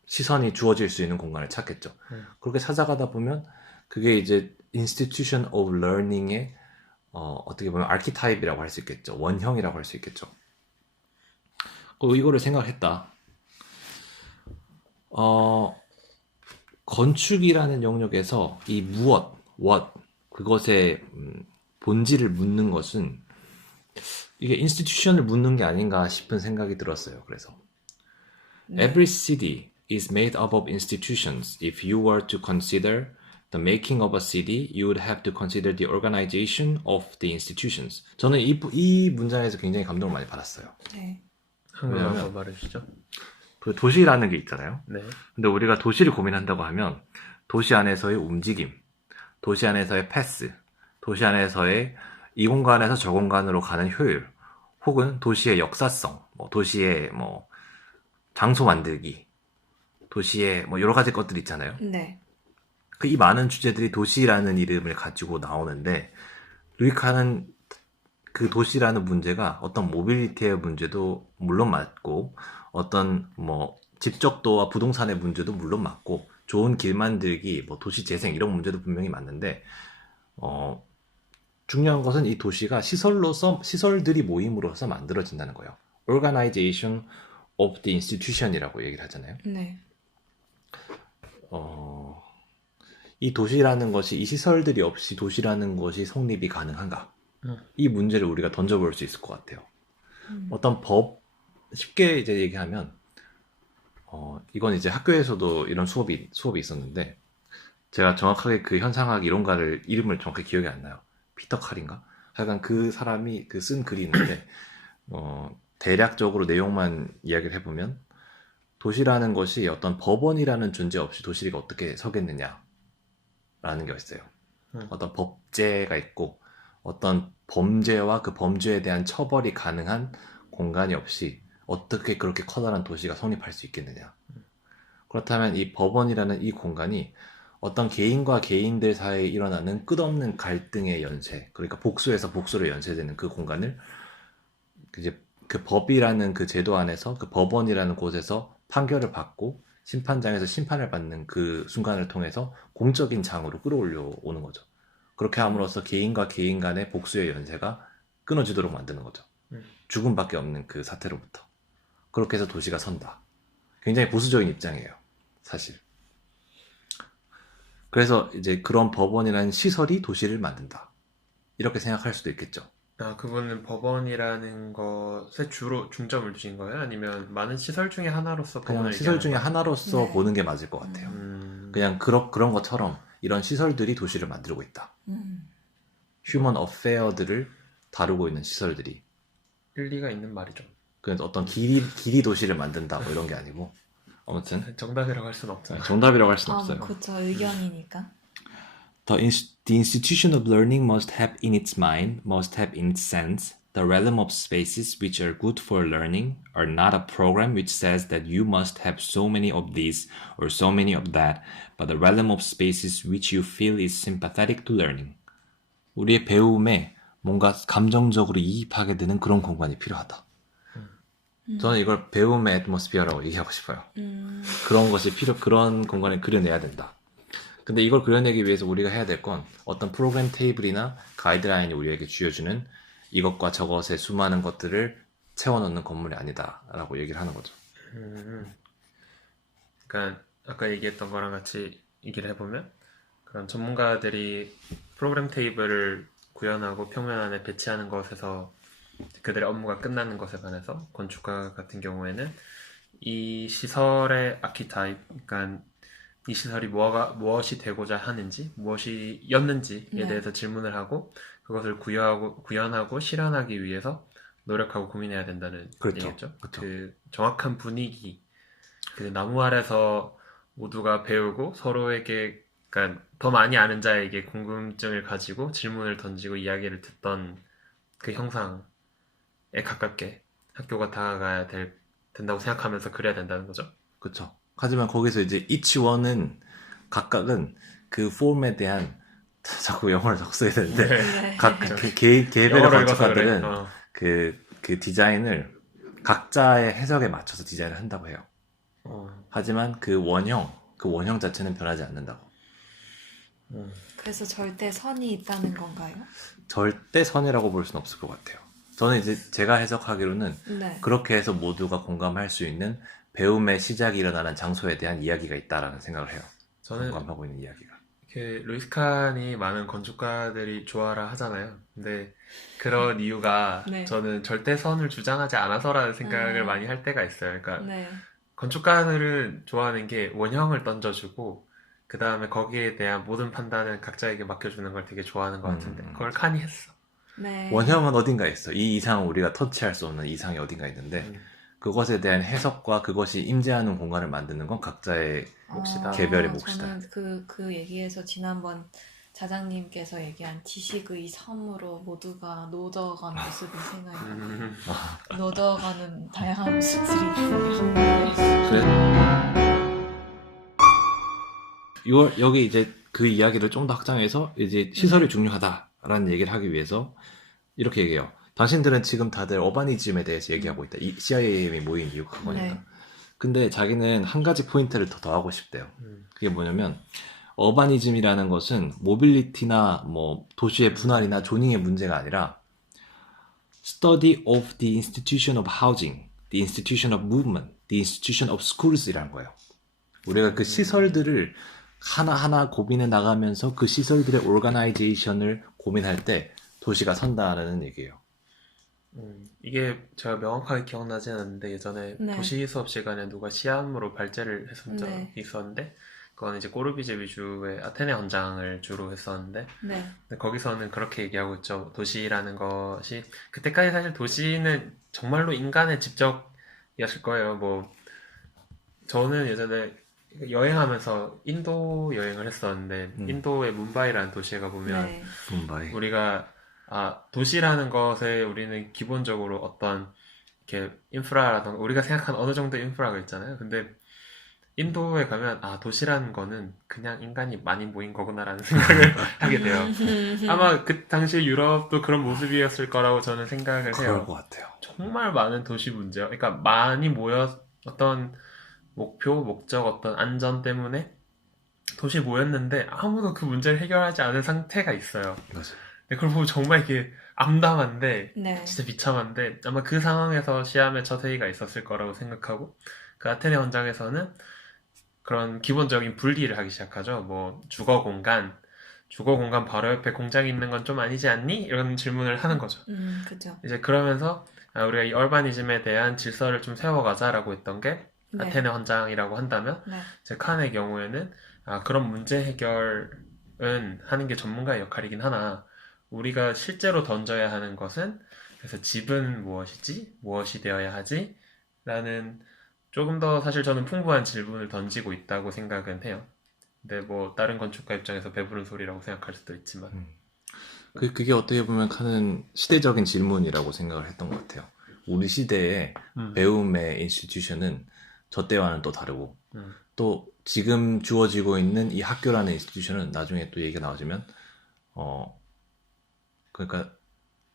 시선이 주어질 수 있는 공간을 찾겠죠. 그렇게 찾아가다 보면 그게 이제 institution of learning의 어떻게 보면 아키타입이라고 할 수 있겠죠. 원형이라고 할 수 있겠죠. 이거를 생각했다. 건축이라는 영역에서 이 무엇, what, 그것의 본질을 묻는 것은 이게 인스티튜션을 묻는 게 아닌가 싶은 생각이 들었어요. 그래서 네. Every city is made up of institutions. If you were to consider the making of a city, you would have to consider the organization of the institutions. 저는 이 문장에서 굉장히 감동을 많이 받았어요. 네. 한국어로 왜냐면- 말해주시죠. 그 도시라는 게 있잖아요. 네. 근데 우리가 도시를 고민한다고 하면 도시 안에서의 움직임, 도시 안에서의 패스, 도시 안에서의 이 공간에서 저 공간으로 가는 효율, 혹은 도시의 역사성, 도시의 장소 만들기, 도시의 여러 가지 것들이 있잖아요. 네. 이 많은 주제들이 도시라는 이름을 가지고 나오는데 루이카는 그 도시라는 문제가 어떤 모빌리티의 문제도 물론 맞고 어떤 집적도와 부동산의 문제도 물론 맞고 좋은 길 만들기, 도시 재생 이런 문제도 분명히 맞는데 중요한 것은 이 도시가 시설들이 모임으로써 만들어진다는 거예요. Organization of the institution이라고 얘기를 하잖아요. 네. 이 도시라는 것이 이 시설들이 없이 도시라는 것이 성립이 가능한가? 이 문제를 우리가 던져볼 수 있을 것 같아요. 어떤 쉽게 이제 얘기하면 이건 이제 학교에서도 이런 수업이 있었는데 제가 정확하게 그 현상학 이론가를 이름을 정확히 기억이 안 나요. 피터 칼인가? 하여간 그 사람이 쓴 글이 있는데 대략적으로 내용만 이야기를 해보면 도시라는 것이 어떤 법원이라는 존재 없이 도시가 어떻게 서겠느냐라는 게 있어요. 어떤 법제가 있고 어떤 범죄와 그 범죄에 대한 처벌이 가능한 공간이 없이 어떻게 그렇게 커다란 도시가 성립할 수 있겠느냐. 그렇다면 이 법원이라는 이 공간이 어떤 개인과 개인들 사이에 일어나는 끝없는 갈등의 연쇄, 그러니까 복수에서 복수로 연쇄되는 그 공간을 이제 그 법이라는 그 제도 안에서 그 법원이라는 곳에서 판결을 받고 심판장에서 심판을 받는 그 순간을 통해서 공적인 장으로 끌어올려 오는 거죠. 그렇게 함으로써 개인과 개인 간의 복수의 연쇄가 끊어지도록 만드는 거죠. 죽음밖에 없는 그 사태로부터. 그렇게 해서 도시가 선다. 굉장히 보수적인 입장이에요. 사실. 그래서 이제 그런 법원이라는 시설이 도시를 만든다. 이렇게 생각할 수도 있겠죠. 그분은 법원이라는 것에 주로 중점을 두신 거예요? 아니면 많은 시설 중에 하나로서 그냥 법원을 시설 중에 얘기하는 거예요? 하나로서 네. 보는 게 맞을 것 같아요. 음, 그냥 그런 것처럼 이런 시설들이 도시를 만들고 있다. 휴먼 어페어들을 다루고 있는 시설들이. 일리가 있는 말이죠. 그래서 어떤 길이 도시를 만든다 뭐 이런 게 아니고 아무튼 정답이라고 할 수는 없잖아요. 정답이라고 할 수는 없어요. 그쵸. 의견이니까. The institution of learning must have in its mind, must have in its sense, the realm of spaces which are good for learning are not a program which says that you must have so many of this or so many of that, but the realm of spaces which you feel is sympathetic to learning. 우리의 배움에 뭔가 감정적으로 이입하게 되는 그런 공간이 필요하다. 저는 이걸 배움의 애트모스피어라고 얘기하고 싶어요. 그런 공간을 그려내야 된다. 근데 이걸 그려내기 위해서 우리가 해야 될 건 어떤 프로그램 테이블이나 가이드라인이 우리에게 쥐어주는 이것과 저것의 수많은 것들을 채워넣는 건물이 아니다라고 얘기를 하는 거죠. 그러니까 아까 얘기했던 거랑 같이 얘기를 해보면 그런 전문가들이 프로그램 테이블을 구현하고 평면 안에 배치하는 것에서 그들의 업무가 끝나는 것에 반해서 건축가 같은 경우에는 이 시설의 아키타입, 그러니까 이 시설이 무엇이 되고자 하는지, 무엇이었는지에 네. 대해서 질문을 하고 그것을 구현하고 실현하기 위해서 노력하고 고민해야 된다는 그렇죠. 얘기죠. 그렇죠. 그 정확한 분위기, 그 나무 아래서 모두가 배우고 서로에게, 그러니까 더 많이 아는 자에게 궁금증을 가지고 질문을 던지고 이야기를 듣던 그 형상에 가깝게 학교가 다가가야 된다고 생각하면서 그래야 된다는 거죠. 그렇죠. 하지만 거기서 이제 each one은 각각은 그 폼에 대한 자꾸 영어를 자꾸 써야 되는데 네. 각 개별의 영어로 읽어서 그래. 건축가들은 그 디자인을 각자의 해석에 맞춰서 디자인을 한다고 해요. 하지만 그 원형 자체는 변하지 않는다고. 그래서 절대 선이 있다는 건가요? 절대 선이라고 볼 수는 없을 것 같아요. 저는 이제 제가 해석하기로는 네. 그렇게 해서 모두가 공감할 수 있는 배움의 시작이 일어나는 장소에 대한 이야기가 있다라는 생각을 해요. 저는 공감하고 있는 이야기가. 이렇게 루이스 칸이 많은 건축가들이 좋아라 하잖아요. 근데 그런 이유가 네. 저는 절대 선을 주장하지 않아서라는 생각을 아. 많이 할 때가 있어요. 그러니까 네. 건축가들은 좋아하는 게 원형을 던져주고 그 다음에 거기에 대한 모든 판단은 각자에게 맡겨주는 걸 되게 좋아하는 것 같은데 그걸 칸이 했어. 네. 원형은 어딘가에 있어. 이 이상은 우리가 터치할 수 없는 이상이 어딘가 있는데 그것에 대한 해석과 그것이 임재하는 공간을 만드는 건 각자의 몫이다. 개별의 몫이다. 저는 그 얘기에서 지난번 자장님께서 얘기한 지식의 섬으로 모두가 노져가는 모습이 생각이 나요. 노져가는 다양한 모습들이 있군요. 여기 이제 그 이야기를 좀 더 확장해서 이제 시설이 중요하다라는 얘기를 하기 위해서 이렇게 얘기해요. 당신들은 지금 다들 어바니즘에 대해서 얘기하고 있다. 이 CIAM이 모인 이유가 그거니까. 네. 근데 자기는 한 가지 포인트를 더 더하고 싶대요. 그게 뭐냐면 어바니즘이라는 것은 모빌리티나 뭐 도시의 분할이나 조닝의 문제가 아니라 study of the institution of housing, the institution of movement, the institution of schools 이라는 거예요. 우리가 그 시설들을 하나하나 고민해 나가면서 그 시설들의 오르가나이제이션을 고민할 때 도시가 선다는 얘기예요. 이게 제가 명확하게 기억나지 않는데 예전에 네. 도시 수업 시간에 누가 시험으로 발제를 했었던 적이 네. 있었는데 그건 이제 꼬르비제 위주의 아테네 현장을 주로 했었는데 네. 근데 거기서는 그렇게 얘기하고 있죠. 도시라는 것이 그때까지 사실 도시는 정말로 인간의 집적이었을 거예요. 뭐 저는 예전에 여행하면서 인도 여행을 했었는데 인도의 뭄바이라는 도시에 가보면 네. 뭄바이. 우리가 도시라는 것에 우리는 기본적으로 어떤 이렇게 인프라라던가 우리가 생각하는 어느 정도 인프라가 있잖아요. 근데 인도에 가면 도시라는 거는 그냥 인간이 많이 모인 거구나라는 생각을 하게 돼요. 아마 그 당시 유럽도 그런 모습이었을 거라고 저는 생각을 그럴 해요. 것 같아요. 정말 많은 도시 문제요. 그러니까 많이 모여 어떤 목표, 목적, 어떤 안전 때문에 도시에 모였는데 아무도 그 문제를 해결하지 않은 상태가 있어요. 맞아요. 근데 그걸 보면 정말 이게 암담한데 네. 진짜 비참한데 아마 그 상황에서 시암의 첫 회의가 있었을 거라고 생각하고 그 아테네 현장에서는 그런 기본적인 분리를 하기 시작하죠. 뭐 주거 공간 바로 옆에 공장이 있는 건 좀 아니지 않니? 이런 질문을 하는 거죠. 그죠. 이제 그러면서 우리가 이 얼바니즘에 대한 질서를 좀 세워가자라고 했던 게 네. 아테네 현장이라고 한다면 네. 제 칸의 경우에는 그런 문제 해결은 하는 게 전문가의 역할이긴 하나 우리가 실제로 던져야 하는 것은 그래서 집은 무엇이지? 무엇이 되어야 하지? 라는 조금 더 사실 저는 풍부한 질문을 던지고 있다고 생각은 해요. 근데 뭐 다른 건축가 입장에서 배부른 소리라고 생각할 수도 있지만 그게 어떻게 보면 칸은 시대적인 질문이라고 생각을 했던 것 같아요. 우리 시대의 배움의 인스티튜션은 저 때와는 또 다르고 또 지금 주어지고 있는 이 학교라는 인스티튜션은 나중에 또 얘기가 나오지만 그러니까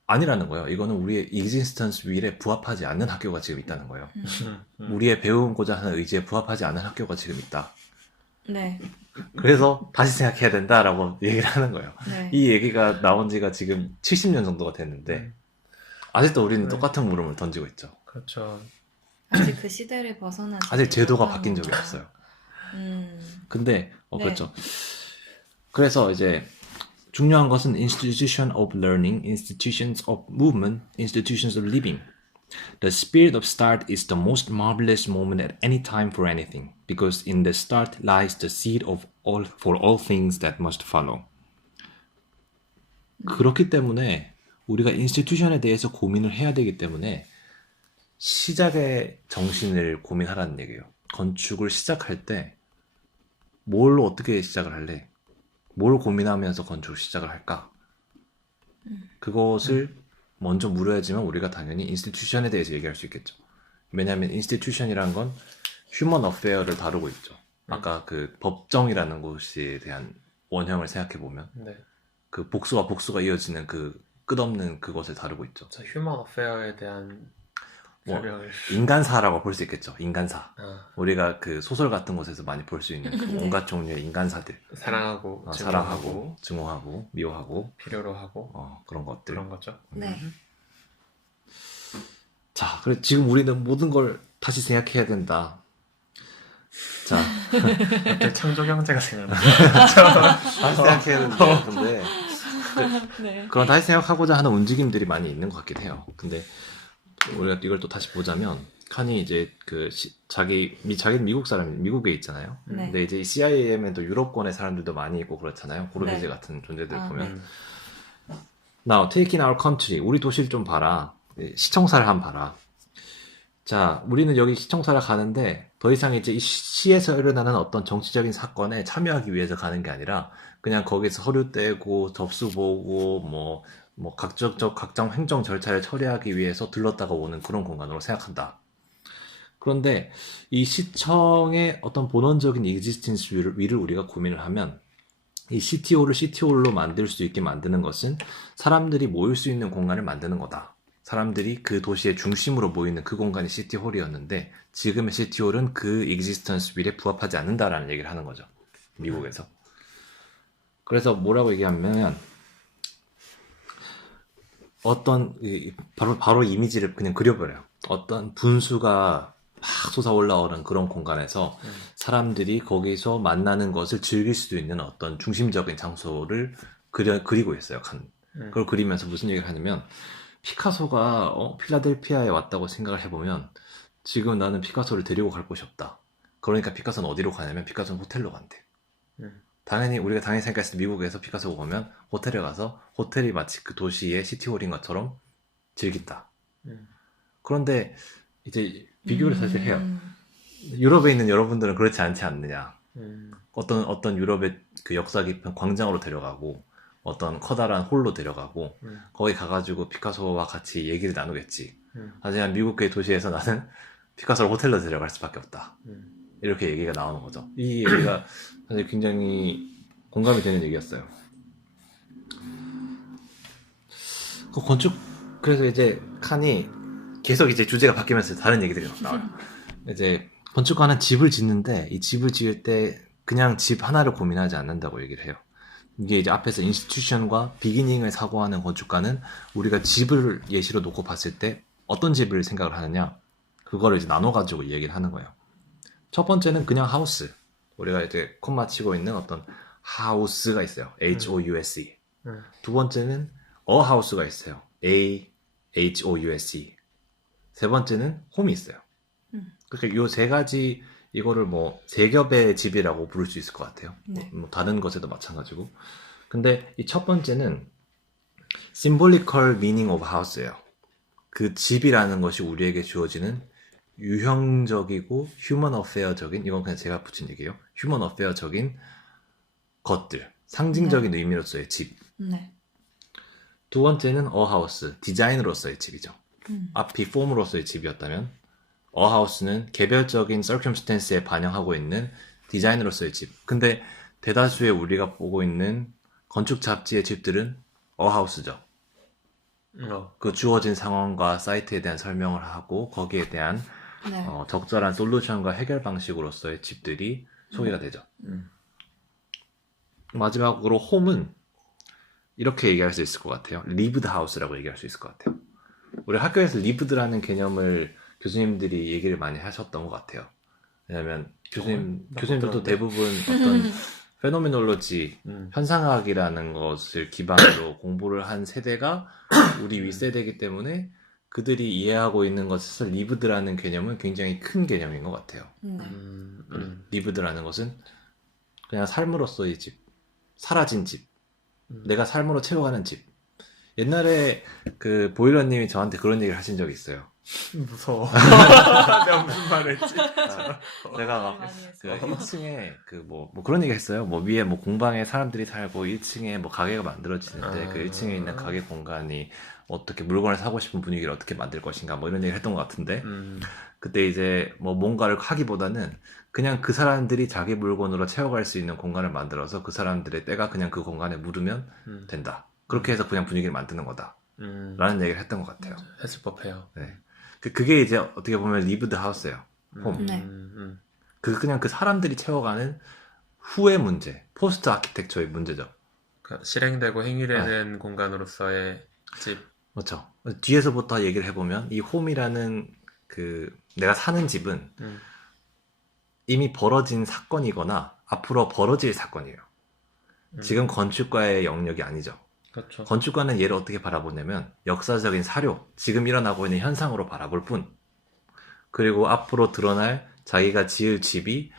아니라는 거예요. 이거는 우리의 existence will에 부합하지 않는 학교가 지금 있다는 거예요. 우리의 배우고자 하는 의지에 부합하지 않는 학교가 지금 있다. 네. 그래서 다시 생각해야 된다라고 얘기를 하는 거예요. 네. 이 얘기가 나온 지가 지금 70년 정도가 됐는데 아직도 우리는 네. 똑같은 물음을 던지고 있죠. 그렇죠. 아직 그 시대를 벗어나지 아직 제도가 못한 바뀐 적이 건가. 없어요. 네. 근데 그렇죠. 그래서 이제 중요한 것은 institution of learning, institutions of movement, institutions of living. The spirit of start is the most marvelous moment at any time for anything, because in the start lies the seed of all for all things that must follow. 그렇기 때문에 우리가 인스티튜션에 대해서 고민을 해야 되기 때문에 시작의 정신을 고민하라는 얘기예요. 건축을 시작할 때 뭘 어떻게 시작을 할래? 뭘 고민하면서 건축을 시작을 할까? 그것을 먼저 물어야지만 우리가 당연히 인스티튜션에 대해서 얘기할 수 있겠죠. 왜냐하면 인스티튜션이란 건 휴먼 어페어를 다루고 있죠. 아까 그 법정이라는 곳에 대한 원형을 생각해 보면 네. 그 복수와 복수가 이어지는 그 끝없는 그것을 다루고 있죠. 저 휴먼 어페어에 대한 뭐, 설명을. 인간사라고 볼 수 있겠죠. 인간사. 아, 우리가 그 소설 같은 곳에서 많이 볼 수 있는 그 네. 온갖 종류의 인간사들. 사랑하고, 사랑하고, 증오하고, 미워하고, 필요로 하고 그런 것들. 그런 거죠. 네. 자, 그래 지금 우리는 모든 걸 다시 생각해야 된다. 자, 갑자기 창조 경제가 생각나. 다시 생각해야 된다. 근데 네. 그런 다시 생각하고자 하는 움직임들이 많이 있는 것 같긴 해요. 근데 우리가 이걸 또 다시 보자면 칸이 이제 자기는 미국 사람이 미국에 있잖아요. 네. 근데 이제 CIAM에도 유럽권의 사람들도 많이 있고 그렇잖아요. 고르베즈 네. 같은 존재들 아, 보면. 네. Now, take in our country. 우리 도시를 좀 봐라. 시청사를 한번 봐라. 자, 우리는 여기 시청사를 가는데 더 이상 이제 이 시에서 일어나는 어떤 정치적인 사건에 참여하기 위해서 가는 게 아니라 그냥 거기서 서류 떼고 접수 보고 뭐 각종 행정 절차를 처리하기 위해서 들렀다가 오는 그런 공간으로 생각한다. 그런데 이 시청의 어떤 본원적인 existence 위를 우리가 고민을 하면 이 시티홀을 시티홀로 만들 수 있게 만드는 것은 사람들이 모일 수 있는 공간을 만드는 거다. 사람들이 그 도시의 중심으로 모이는 그 공간이 시티홀이었는데 지금의 시티홀은 그 existence 윌에 부합하지 않는다라는 얘기를 하는 거죠. 미국에서. 그래서 뭐라고 얘기하면 어떤 바로 이미지를 그냥 그려버려요. 어떤 분수가 막 솟아올라오는 그런 공간에서 사람들이 거기서 만나는 것을 즐길 수도 있는 어떤 중심적인 장소를 그리고 있어요. 그걸 그리면서 무슨 얘기를 하냐면 피카소가 필라델피아에 왔다고 생각을 해보면 지금 나는 피카소를 데리고 갈 곳이 없다. 그러니까 피카소는 어디로 가냐면 피카소는 호텔로 간대. 당연히 우리가 생각했을 때 미국에서 피카소가 오면 호텔에 가서 호텔이 마치 그 도시의 시티홀인 것처럼 즐긴다. 그런데 이제 비교를 사실 해요. 유럽에 있는 여러분들은 그렇지 않지 않느냐. 어떤 유럽의 그 역사 깊은 광장으로 데려가고 어떤 커다란 홀로 데려가고 거기 가가지고 피카소와 같이 얘기를 나누겠지. 하지만 미국의 도시에서 나는 피카소를 호텔로 데려갈 수밖에 없다. 이렇게 얘기가 나오는 거죠. 이 얘기가 사실 굉장히 공감이 되는 얘기였어요. 그래서 이제 칸이 계속 이제 주제가 바뀌면서 다른 얘기들이 막 나와요. 이제 건축가는 집을 짓는데 이 집을 지을 때 그냥 집 하나를 고민하지 않는다고 얘기를 해요. 이게 이제 앞에서 인스티튜션과 비기닝을 사고하는 건축가는 우리가 집을 예시로 놓고 봤을 때 어떤 집을 생각을 하느냐, 그거를 이제 나눠가지고 얘기를 하는 거예요. 첫 번째는 그냥 하우스. 우리가 이제 콤마 치고 있는 어떤 하우스가 있어요. H-O-U-S-E. 두 번째는 하우스가 있어요. A-H-O-U-S-E. 세 번째는 홈이 있어요. 그러니까 요 세 가지 이거를 뭐 세겹의 집이라고 부를 수 있을 것 같아요. 네. 뭐 다른 것에도 마찬가지고. 근데 이 첫 번째는 symbolical meaning of house예요. 그 집이라는 것이 우리에게 주어지는 유형적이고 human affair적인, 이건 그냥 제가 붙인 얘기예요. human affair적인 것들, 상징적인 네. 의미로서의 집. 네. 두 번째는 a house, 디자인으로서의 집이죠. 앞이 폼으로서의 집이었다면 a house는 개별적인 circumstance에 반영하고 있는 디자인으로서의 집. 근데 대다수의 우리가 보고 있는 건축 잡지의 집들은 a house죠. 그 주어진 상황과 사이트에 대한 설명을 하고 거기에 대한 네. 적절한 솔루션과 해결 방식으로서의 집들이 소개가 되죠. 마지막으로 홈은 이렇게 얘기할 수 있을 것 같아요. lived house라고 얘기할 수 있을 것 같아요. 우리 학교에서 lived라는 개념을 교수님들이 얘기를 많이 하셨던 것 같아요. 왜냐면 교수님들도 대부분 어떤 페노메놀로지, 현상학이라는 것을 기반으로 공부를 한 세대가 우리 윗세대이기 때문에 그들이 이해하고 있는 것에서 lived라는 개념은 굉장히 큰 개념인 것 같아요. 네. lived라는 것은 그냥 삶으로서의 집, 사라진 집, 내가 삶으로 채워가는 집. 옛날에 그 보일러님이 저한테 그런 얘기를 하신 적이 있어요. 무서워. 내가 무슨 말을 했지? 제가 막 많이 했어요. 그 1층에 그 뭐 그런 얘기 했어요. 뭐 위에 뭐 공방에 사람들이 살고 1층에 뭐 가게가 만들어지는데 그 1층에 있는 가게 공간이 어떻게 물건을 사고 싶은 분위기를 어떻게 만들 것인가 뭐 이런 얘기를 했던 것 같은데 그때 이제 뭐 뭔가를 하기보다는 그냥 그 사람들이 자기 물건으로 채워갈 수 있는 공간을 만들어서 그 사람들의 때가 그냥 그 공간에 묻으면 된다. 그렇게 해서 그냥 분위기를 만드는 거다. 라는 얘기를 했던 것 같아요. 했을 법해요. 네. 그게 이제 어떻게 보면 리브드 하우스예요. 홈. 네. 그냥 그 사람들이 채워가는 후의 문제, 포스트 아키텍처의 문제죠. 그러니까 실행되고 행위되는 공간으로서의 집. 그렇죠. 뒤에서부터 얘기를 해보면 이 홈이라는 내가 사는 집은 이미 벌어진 사건이거나 앞으로 벌어질 사건이에요. 지금 건축가의 영역이 아니죠. 그렇죠. 건축가는 얘를 어떻게 바라보냐면 역사적인 사료, 지금 일어나고 있는 현상으로 바라볼 뿐. 그리고 앞으로 드러날 자기가 지을 집이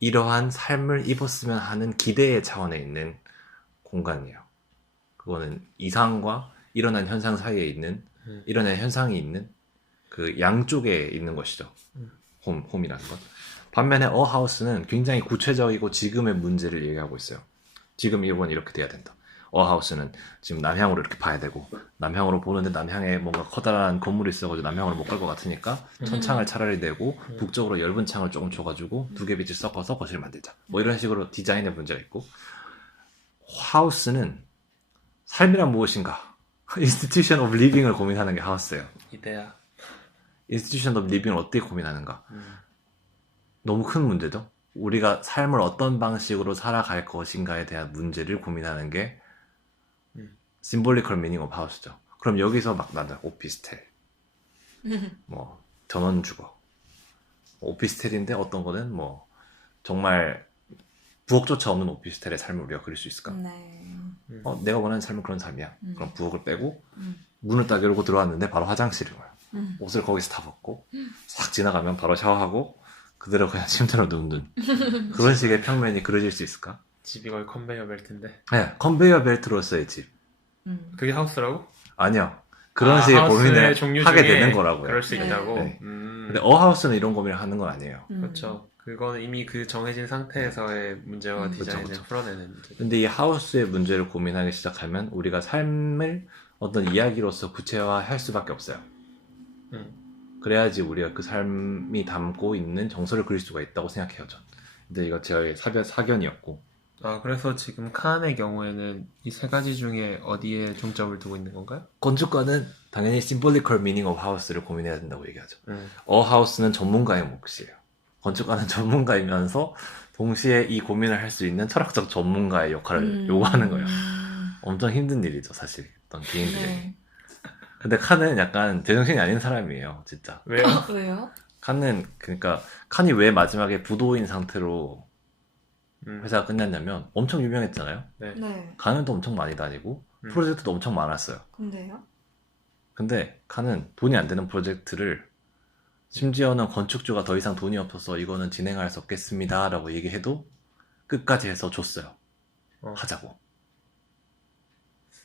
이러한 삶을 입었으면 하는 기대의 차원에 있는 공간이에요. 그거는 이상과 일어난 현상 사이에 있는 일어난 현상이 있는 그 양쪽에 있는 것이죠. 홈이라는 것. 반면에 어하우스는 굉장히 구체적이고 지금의 문제를 얘기하고 있어요. 지금 이건 이렇게 돼야 된다. 어하우스는 지금 남향으로 이렇게 봐야 되고 남향으로 보는데 남향에 뭔가 커다란 건물이 있어가지고 남향으로 못 갈 것 같으니까 천창을 차라리 내고 북쪽으로 얇은 창을 조금 줘가지고 두 개 빛을 섞어서 거실을 만들자. 뭐 이런 식으로 디자인의 문제가 있고 하우스는 삶이란 무엇인가? 인스티튜션 오브 리빙을 고민하는 게 하우스예요. 이데아. 인스티튜션 오브 리빙을 어떻게 고민하는가? 너무 큰 문제죠. 우리가 삶을 어떤 방식으로 살아갈 것인가에 대한 문제를 고민하는 게 심볼리컬 미닝 오브 하우스죠. 그럼 여기서 막 나다 오피스텔, 뭐 전원주거, 오피스텔인데 어떤 거는 뭐 정말 부엌조차 없는 오피스텔의 삶을 우리가 그릴 수 있을까? 네. 내가 원하는 삶은 그런 삶이야. 그럼 부엌을 빼고 문을 딱 열고 들어왔는데 바로 화장실인 거야. 옷을 거기서 다 벗고 싹 지나가면 바로 샤워하고 그대로 그냥 침대로 눕는 그런 식의 평면이 그려질 수 있을까? 집이 거의 컨베이어 벨트인데. 네, 컨베이어 벨트로서의 집. 그게 하우스라고? 아니요. 그런 식의 하우스의 고민을 종류 하게 중에 되는 거라고요. 그럴 수 있다고? 네. 근데 어하우스는 이런 고민을 하는 건 아니에요. 그렇죠. 그거는 이미 그 정해진 상태에서의 문제와 디자인을 그쵸. 풀어내는 문제. 근데 이 하우스의 문제를 고민하기 시작하면 우리가 삶을 어떤 이야기로서 구체화할 수밖에 없어요. 그래야지 우리가 그 삶이 담고 있는 정서를 그릴 수가 있다고 생각해요, 전. 근데 이거 저의 사견이었고. 그래서 지금 칸의 경우에는 이 세 가지 중에 어디에 중점을 두고 있는 건가요? 건축가는 당연히 symbolical meaning of house를 고민해야 된다고 얘기하죠. 어하우스는 전문가의 몫이에요. 건축가는 전문가이면서 동시에 이 고민을 할 수 있는 철학적 전문가의 역할을 요구하는 거예요. 엄청 힘든 일이죠, 사실. 어떤 개인들에게. 네. 근데 칸은 약간 제정신이 아닌 사람이에요, 진짜. 왜요? 왜요? 칸은, 그러니까, 칸이 왜 마지막에 부도인 상태로 회사가 끝났냐면 엄청 유명했잖아요. 네. 네. 칸은 또 엄청 많이 다니고, 프로젝트도 엄청 많았어요. 근데요? 근데 칸은 돈이 안 되는 프로젝트를 심지어는 건축주가 더 이상 돈이 없어서 이거는 진행할 수 없겠습니다 라고 얘기해도 끝까지 해서 줬어요. 하자고.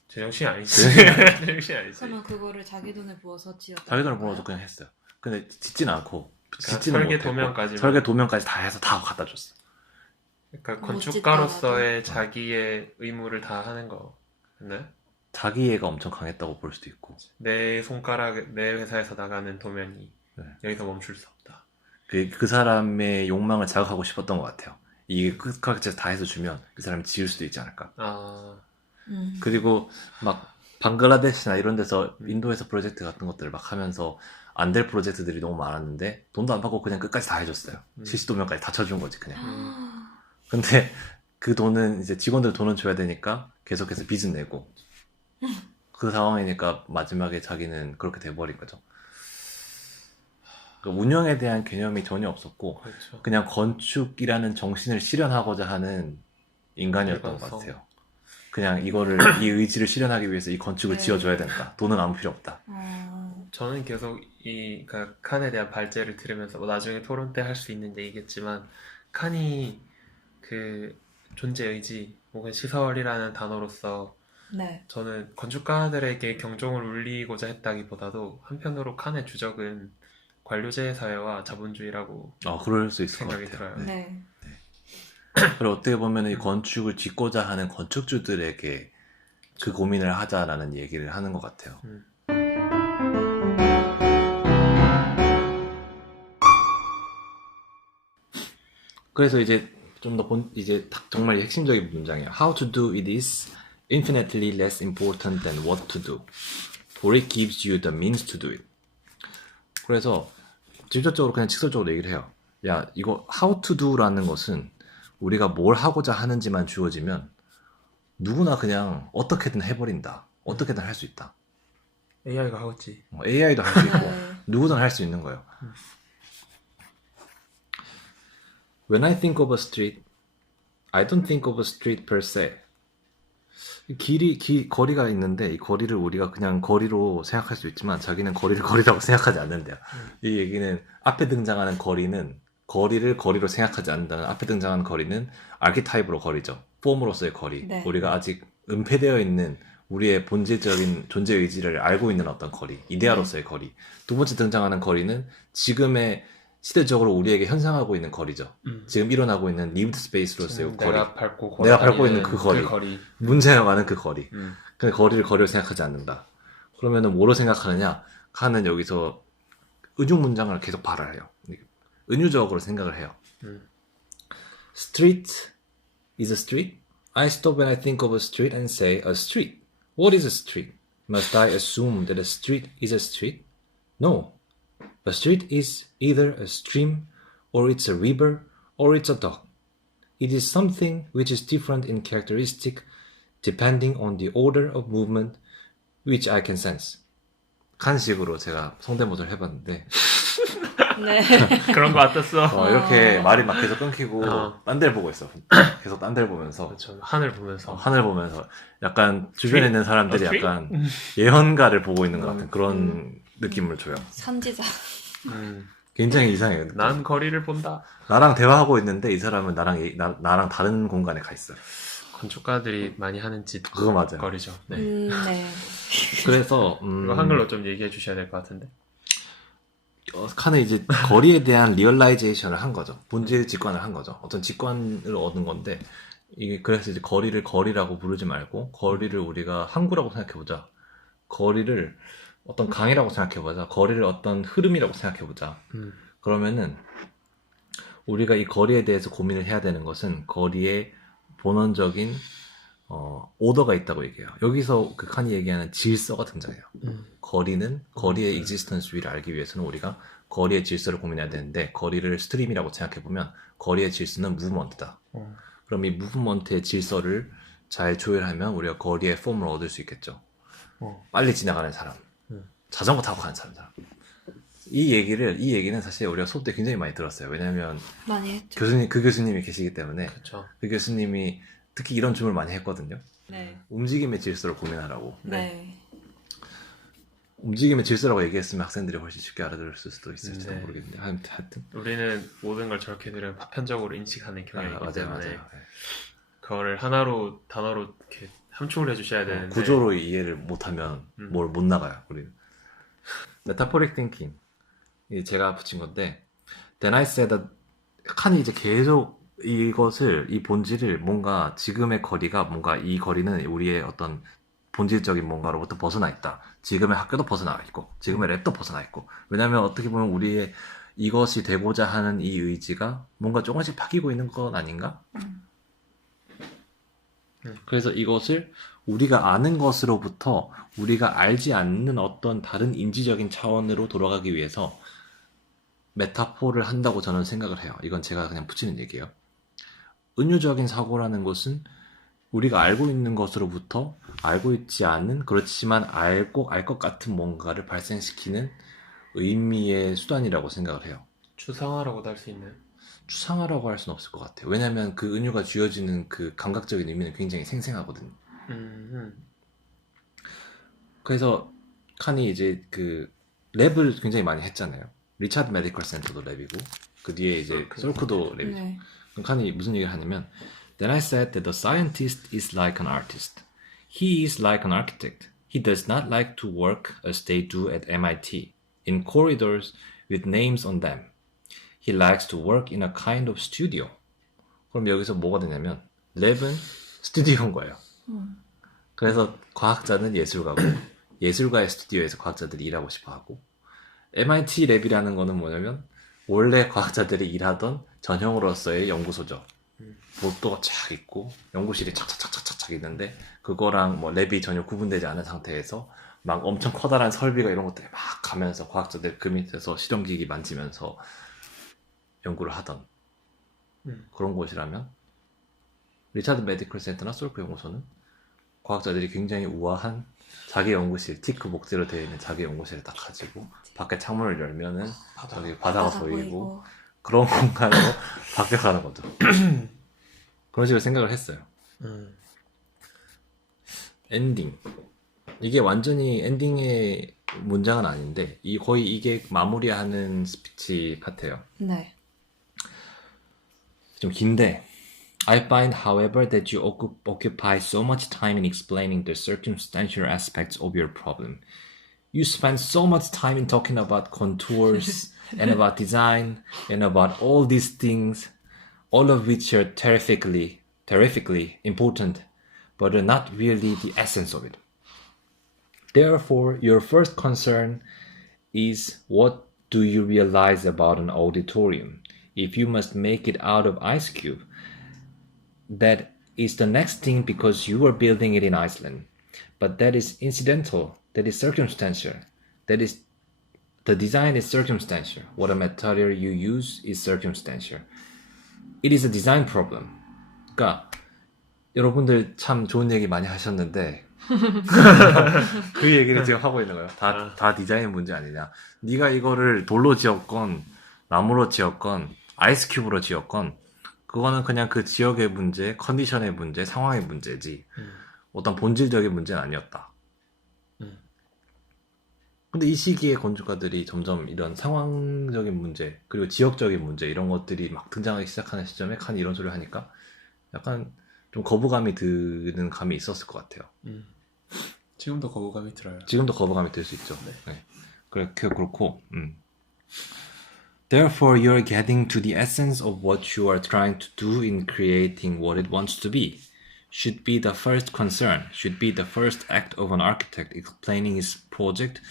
제정신이 아니지. 제정신이 아니지. 그러면 그거를 자기 돈을 부어서 지었다. 자기 돈을 벌어서 그냥 했어요. 근데 짓지는 않고 짓지는 설계 못했고 도면까지만. 설계 도면까지 다 해서 다 갖다 줬어. 그러니까 못 건축가로서의 자기의 의무를 다 하는 거. 네? 자기애가 엄청 강했다고 볼 수도 있고 내 손가락, 내 회사에서 나가는 도면이 네. 여기서 멈출 수 없다. 그 사람의 욕망을 자극하고 싶었던 것 같아요. 이게 끝까지 다 해서 주면 그 사람이 지을 수도 있지 않을까. 그리고 막 방글라데시나 이런 데서 인도에서 프로젝트 같은 것들을 막 하면서 안 될 프로젝트들이 너무 많았는데 돈도 안 받고 그냥 끝까지 다 해줬어요. 실시도면까지 다 쳐준 거지 그냥. 근데 그 돈은 이제 직원들 돈은 줘야 되니까 계속해서 빚은 내고 그 상황이니까 마지막에 자기는 그렇게 돼버린 거죠. 그러니까 운영에 대한 개념이 전혀 없었고 그렇죠. 그냥 건축이라는 정신을 실현하고자 하는 인간이었던 것 일관성. 같아요. 그냥 이거를 이 의지를 실현하기 위해서 이 건축을 네. 지어줘야 된다. 돈은 아무 필요 없다. 저는 계속 그러니까 칸에 대한 발제를 들으면서 뭐 나중에 토론 때 할 수 있는 얘기겠지만 칸이 그 존재 의지 혹은 시설이라는 단어로서 네. 저는 건축가들에게 경종을 울리고자 했다기보다도 한편으로 칸의 주적은 관료제 사회와 자본주의라고 그럴 수 있을 것 생각이 같아요. 들어요. 네. 그리고 어떻게 보면 이 건축을 짓고자 하는 건축주들에게 그 고민을 하자라는 얘기를 하는 것 같아요. 그래서 이제 좀 더 이제 딱 정말 핵심적인 문장이에요. How to do it is infinitely less important than what to do. For it gives you the means to do it. 그래서 직접적으로 그냥 직설적으로 얘기를 해요. 야, 이거 how to do라는 것은 우리가 뭘 하고자 하는지만 주어지면 누구나 그냥 어떻게든 해버린다. 어떻게든 할 수 있다. AI가 하겠지. AI도 할 수 있고 네. 누구든 할 수 있는 거예요. When I think of a street, I don't think of a street per se. 거리가 있는데 이 거리를 우리가 그냥 거리로 생각할 수 있지만 자기는 거리를 거리라고 생각하지 않는데요. 이 얘기는 앞에 등장하는 거리를 거리로 생각하지 않는다는 앞에 등장하는 거리는 아키타입으로 거리죠. 폼으로서의 거리. 네. 우리가 아직 은폐되어 있는 우리의 본질적인 존재 의지를 알고 있는 어떤 거리, 이데아로서의 거리. 두 번째 등장하는 거리는 지금의 시대적으로 우리에게 현상하고 있는 거리죠. 지금 일어나고 있는 리브드 스페이스로서의 거리. 내가 밟고 내가 밟고 다니는 있는 그 거리. 그 문제가 많은 그 거리. 근데 거리를 거리로 생각하지 않는다. 그러면은 뭐로 생각하느냐? 칸은 여기서 은유 문장을 계속 발화해요. 은유적으로 생각을 해요. Street is a street. I stop when I think of a street and say a street. What is a street? Must I assume that a street is a street? No. A street is either a stream, or it's a river, or it's a dock. It is something which is different in characteristic depending on the order of movement which I can sense. 칸식으로 제가 성대모사를 해봤는데 네. 그런 거 같았어. 이렇게 말이 막 계속 끊기고 딴 데를 보고 있어. 계속 딴 데를 보면서 그렇죠. 하늘 보면서. 하늘 보면서 약간 주변에 있는 사람들이 스트릿? 약간 예언가를 보고 있는 것 같은 그런 느낌을 줘요. 선지자. 굉장히 이상해요. 난 거리를 본다. 나랑 대화하고 있는데 이 사람은 나랑 다른 공간에 가 있어요. 건축가들이 많이 하는 짓 그거 맞아요. 거리죠. 네. 네. 그래서 이거 한글로 좀 얘기해 주셔야 될 것 같은데. 칸은 이제 거리에 대한 리얼라이제이션을 한 거죠. 본질 직관을 한 거죠. 어떤 직관을 얻은 건데 이게 그래서 이제 거리를 거리라고 부르지 말고 거리를 우리가 항구라고 생각해보자. 거리를 어떤 강이라고 생각해보자. 거리를 어떤 흐름이라고 생각해보자. 그러면은 우리가 이 거리에 대해서 고민을 해야 되는 것은 거리의 본원적인 오더가 있다고 얘기해요. 여기서 그 칸이 얘기하는 질서가 등장해요. 거리의 existence 위를 알기 위해서는 우리가 거리의 질서를 고민해야 되는데 거리를 스트림이라고 생각해보면 거리의 질서는 무브먼트다. 그럼 이 무브먼트의 질서를 잘 조율하면 우리가 거리의 폼을 얻을 수 있겠죠. 빨리 지나가는 사람, 자전거 타고 가는 사람. 이 얘기는 사실 우리가 수업 때 굉장히 많이 들었어요. 왜냐하면 많이 했죠. 교수님이 계시기 때문에 그렇죠. 그 교수님이 특히 이런 질문을 많이 했거든요. 네. 움직임의 질서를 고민하라고. 네. 움직임의 질서라고 얘기했으면 학생들이 훨씬 쉽게 알아들었을 수도 있을지 네. 모르겠는데 하여튼 우리는 모든 걸 저렇게 들으면 파편적으로 인식하는 경향이기 맞아요. 때문에 네. 그거를 하나로 단어로 이렇게 함축을 해주셔야 되는데 구조로 이해를 못하면 뭘 못 나가요. 우리는. Metaphoric thinking 제가 붙인 건데 Then I said that 칸이 이제 계속 이 본질을 뭔가 지금의 거리가 뭔가 이 거리는 우리의 어떤 본질적인 뭔가로부터 벗어나 있다. 지금의 학교도 벗어나 있고 지금의 랩도 벗어나 있고 왜냐하면 어떻게 보면 우리의 이것이 되고자 하는 이 의지가 뭔가 조금씩 바뀌고 있는 건 아닌가? 그래서 이것을 우리가 아는 것으로부터 우리가 알지 않는 어떤 다른 인지적인 차원으로 돌아가기 위해서 메타포를 한다고 저는 생각을 해요. 이건 제가 그냥 붙이는 얘기예요. 은유적인 사고라는 것은 우리가 알고 있는 것으로부터 알고 있지 않은 그렇지만 알 것 같은 뭔가를 발생시키는 의미의 수단이라고 생각을 해요. 추상화라고도 할 수 있는 추상화라고 할 수는 없을 것 같아요. 왜냐하면 그 은유가 쥐어지는 그 감각적인 의미는 굉장히 생생하거든요. 그래서 칸이 이제 그 랩을 굉장히 많이 했잖아요. 리차드 메디컬 센터도 랩이고 그 뒤에 이제 솔크도 랩이죠. 네. 그럼 칸이 무슨 얘기를 하냐면 Then I said that the scientist is like an artist. He is like an architect. He does not like to work as they do at MIT, in corridors with names on them. He likes to work in a kind of studio. 그럼 여기서 뭐가 되냐면 랩은 스튜디오인 거예요. 그래서 과학자는 예술가고 예술가의 스튜디오에서 과학자들이 일하고 싶어 하고 MIT 랩이라는 거는 뭐냐면 원래 과학자들이 일하던 전형으로서의 연구소죠. 복도가 쫙 있고 연구실이 착착착착착 있는데 그거랑 뭐 랩이 전혀 구분되지 않은 상태에서 막 엄청 커다란 설비가 이런 것들이 막 가면서 과학자들 그 밑에서 실험기기 만지면서 연구를 하던 그런 곳이라면 리차드 메디컬 센터나 솔크 연구소는 과학자들이 굉장히 우아한 자기 연구실, 티크 목재로 되어 있는 자기 연구실을 딱 가지고 밖에 창문을 열면은 저기 바다가 보이고 그런 공간으로 바뀌어가는 거죠. 그런 식으로 생각을 했어요. 엔딩. 이게 완전히 엔딩의 문장은 아닌데 거의 이게 마무리하는 스피치 같아요. 네. 좀 긴데 I find, however, that you occupy so much time in explaining the circumstantial aspects of your problem. You spend so much time in talking about contours and about design and about all these things, all of which are terrifically important, but are not really the essence of it. Therefore, your first concern is what do you realize about an auditorium? If you must make it out of ice cube, that is the next thing because you are building it in Iceland. But that is incidental, that is circumstantial, that is the design is circumstantial. What a material you use is circumstantial. It is a design problem. 그러니까 여러분들 참 좋은 얘기 많이 하셨는데 그 얘기를 지금 하고 있는 거예요. 다 디자인 문제 아니냐. 네가 이거를 돌로 지었건 나무로 지었건 아이스큐브로 지었건 그거는 그냥 그 지역의 문제, 컨디션의 문제, 상황의 문제지 어떤 본질적인 문제는 아니었다. 근데 이 시기에 건축가들이 점점 이런 상황적인 문제 그리고 지역적인 문제 이런 것들이 막 등장하기 시작하는 시점에 칸이 이런 소리를 하니까 약간 좀 거부감이 드는 감이 있었을 것 같아요. 지금도 거부감이 들어요. 지금도 거부감이 들 수 있죠. 네. 그렇고 Therefore, you're getting to the essence of what you are trying to do in creating what it wants to be. Should be the first concern, should be the first act of an architect explaining his project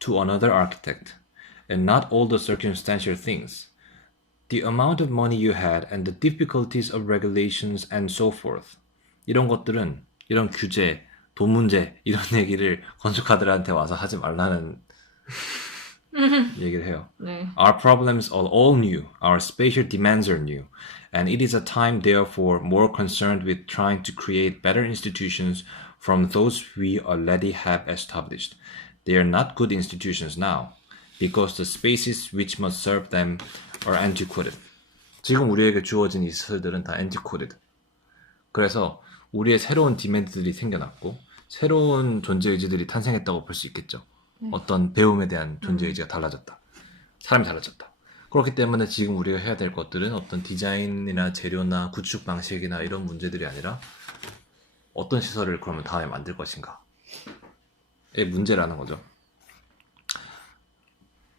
to another architect, and not all the circumstantial things. The amount of money you had and the difficulties of regulations and so forth. 이런 것들은, 이런 규제, 돈 문제, 이런 얘기를 건축가들한테 와서 하지 말라는 얘기를 해요. 네. Our problems are all new. Our spatial demands are new. And it is a time, therefore, more concerned with trying to create better institutions from those we already have established. They are not good institutions now, because the spaces which must serve them are antiquated. 지금 우리에게 주어진 이 시설들은 다 antiquated. 그래서 우리의 새로운 디맨드들이 생겨났고 새로운 존재의지들이 탄생했다고 볼 수 있겠죠. 어떤 배움에 대한 존재의지가 달라졌다. 사람이 달라졌다. 그렇기 때문에 지금 우리가 해야 될 것들은 어떤 디자인이나 재료나 구축 방식이나 이런 문제들이 아니라 어떤 시설을 그러면 다음에 만들 것인가의 문제라는 거죠.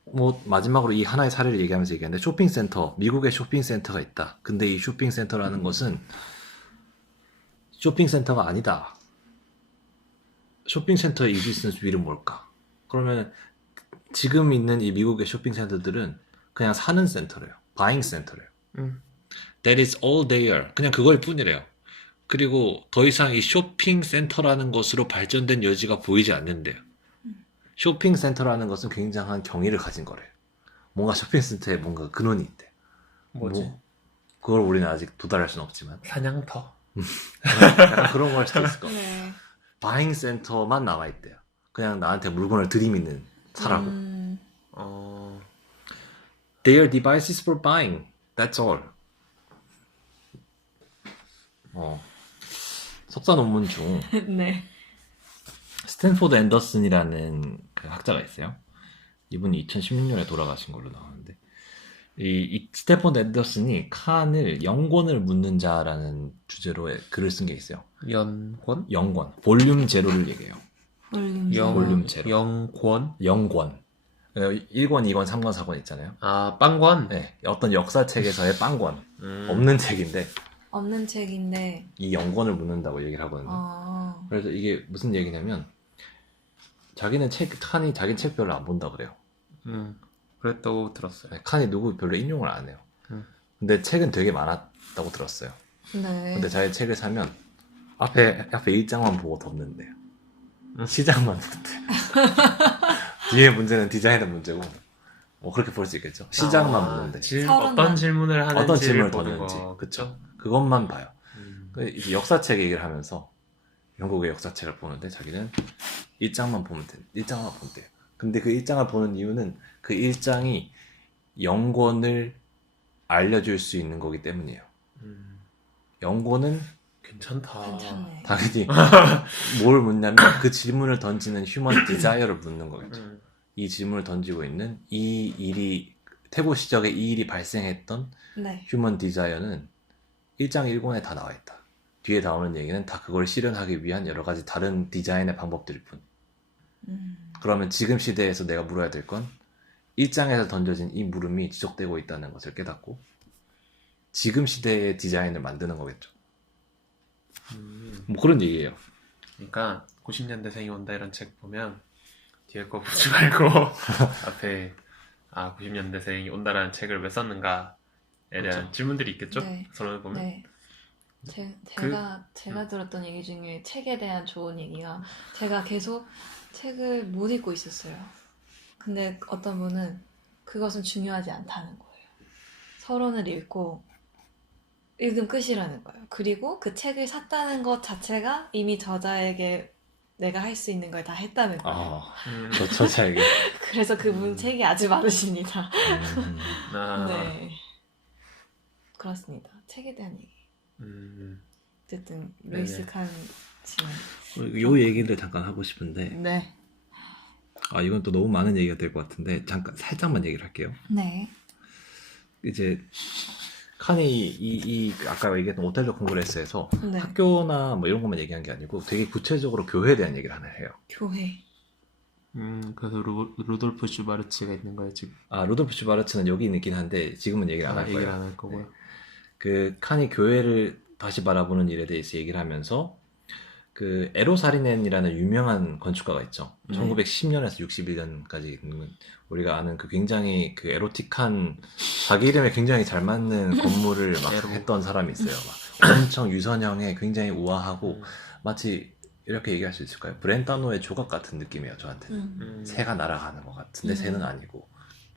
뭐 마지막으로 이 하나의 사례를 얘기하면서 얘기하는데 쇼핑센터, 미국에 쇼핑센터가 있다. 근데 이 쇼핑센터라는 것은 쇼핑센터가 아니다. 쇼핑센터의 existence 위는 뭘까? 그러면 지금 있는 이 미국의 쇼핑센터들은 그냥 사는 센터래요. 바잉 센터래요. That is all there. 그냥 그걸 뿐이래요. 그리고 더 이상 이 쇼핑센터라는 것으로 발전된 여지가 보이지 않는데요. 쇼핑센터라는 것은 굉장한 경의를 가진 거래요. 뭔가 쇼핑센터에 뭔가 근원이 있대요. 뭐지? 그걸 우리는 아직 도달할 수는 없지만 사냥터. 약간 그런 걸 수도 있을 것 같아요. 네. 바잉 센터만 남아있대요. 그냥 나한테 물건을 들이미는 사라고. They are devices for buying. That's all. 석사 논문 중 네. 스탠포드 앤더슨이라는 그 학자가 있어요. 이분이 2016년에 돌아가신 걸로 나오는데 이 스탠포드 앤더슨이 칸을 영권을 묻는 자라는 주제로 글을 쓴 게 있어요. 연권? 영권. 볼륨 제로를 얘기해요. 볼륨 제로. 영권? 영권. 1권, 2권, 3권, 4권 있잖아요. 아, 빵권? 네, 어떤 역사책에서의 빵권. 없는 책인데 없는 책인데. 이 영권을 묻는다고 얘기를 하거든요. 그래서 이게 무슨 얘기냐면 자기는 칸이 자기 책 별로 안 본다 그래요. 그랬다고 들었어요. 칸이 누구 별로 인용을 안 해요. 근데 책은 되게 많았다고 들었어요. 네. 근데 자기 책을 사면 앞에 일장만 보고 덮는데요. 시장만 덮대. 뒤에 문제는 디자인의 문제고, 뭐 그렇게 볼 수 있겠죠. 시장만 보는데 서론만. 어떤 질문을 하는지를 어떤 질문을 보는 던는지, 거. 그쵸. 그것만 봐요. 음. 이제 역사책 얘기를 하면서 영국의 역사책을 보는데 자기는 일장만 보면 돼. 일장만 보면 돼요. 근데 그 일장을 보는 이유는 그 일장이 영권을 알려줄 수 있는 거기 때문이에요. 음. 영권은 괜찮다. 괜찮네. 당연히 뭘 묻냐면 그 질문을 던지는 휴먼 디자이어를 묻는 거겠죠. 이 질문을 던지고 있는 이 일이 태고 시적에 이 일이 발생했던 네. 휴먼 디자이어는 1장 1권에 다 나와 있다. 뒤에 나오는 얘기는 다 그걸 실현하기 위한 여러 가지 다른 디자인의 방법들일 뿐. 그러면 지금 시대에서 내가 물어야 될 건 1장에서 던져진 이 물음이 지속되고 있다는 것을 깨닫고 지금 시대의 디자인을 만드는 거겠죠. 뭐 그런 얘기예요. 그러니까 90년대생이 온다 이런 책 보면 뒤에 거 보지 말고 앞에 90년대생이 온다라는 책을 왜 썼는가에 대한 그렇죠. 질문들이 있겠죠. 네. 서론을 보면. 네. 제가 들었던 얘기 중에 책에 대한 좋은 얘기가 제가 계속 책을 못 읽고 있었어요. 근데 어떤 분은 그것은 중요하지 않다는 거예요. 서론을 읽고 읽으면 끝이라는 거예요. 그리고 그 책을 샀다는 것 자체가 이미 저자에게 내가 할 수 있는 걸 다 했다는 거예요. 저 저자에게. 그래서 그분 책이 아주 많으십니다. 아, 네. 그렇습니다. 책에 대한 얘기. 어쨌든 루이스 칸 씨는 요 얘기를 잠깐 하고 싶은데 네. 이건 또 너무 많은 얘기가 될 것 같은데 잠깐 살짝만 얘기를 할게요. 네. 이제 칸이 이 아까 얘기했던 오텔로 콩그레스에서 네. 학교나 뭐 이런 것만 얘기한 게 아니고 되게 구체적으로 교회에 대한 얘기를 하나 해요. 교회. 그래서 루돌프 슈바르츠가 있는 거예요 지금. 루돌프 슈바르츠는 여기 있긴 한데 지금은 얘기를 안 할 거예요. 얘기를 안 할 거고요. 네. 그 칸이 교회를 다시 바라보는 일에 대해서 얘기를 하면서 그 에로사리넨이라는 유명한 건축가가 있죠. 1910년에서 61년까지 있는 우리가 아는 그 굉장히 그 에로틱한 자기 이름에 굉장히 잘 맞는 건물을 막 했던 사람이 있어요. 막 엄청 유선형에 굉장히 우아하고 마치 이렇게 얘기할 수 있을까요? 브렌타노의 조각 같은 느낌이에요, 저한테는. 새가 날아가는 것 같은데 새는 아니고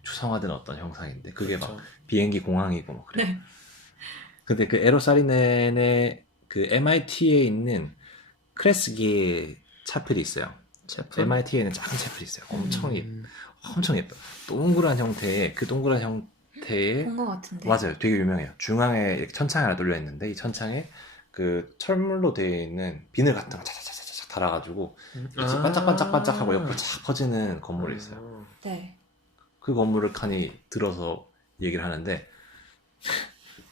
추상화된 어떤 형상인데 그게 막 비행기 공항이고 뭐 그래요. 네. 근데 그 에로사리넨의 그 MIT에 있는 크레스기의 차필이 있어요. MIT에는 작은 차필이 있어요. 엄청 예뻐요. 동그란 형태의 그 동그란 형태의 본 것 같은데. 맞아요. 되게 유명해요. 중앙에 이렇게 천창이 하나 뚫려 있는데 이 천창에 그 철물로 되어 있는 비늘 같은 거 차차차차차 달아가지고 빛이 반짝반짝반짝하고 옆으로 쫙 퍼지는 건물이 있어요. 네. 그 건물을 칸이 들어서 얘기를 하는데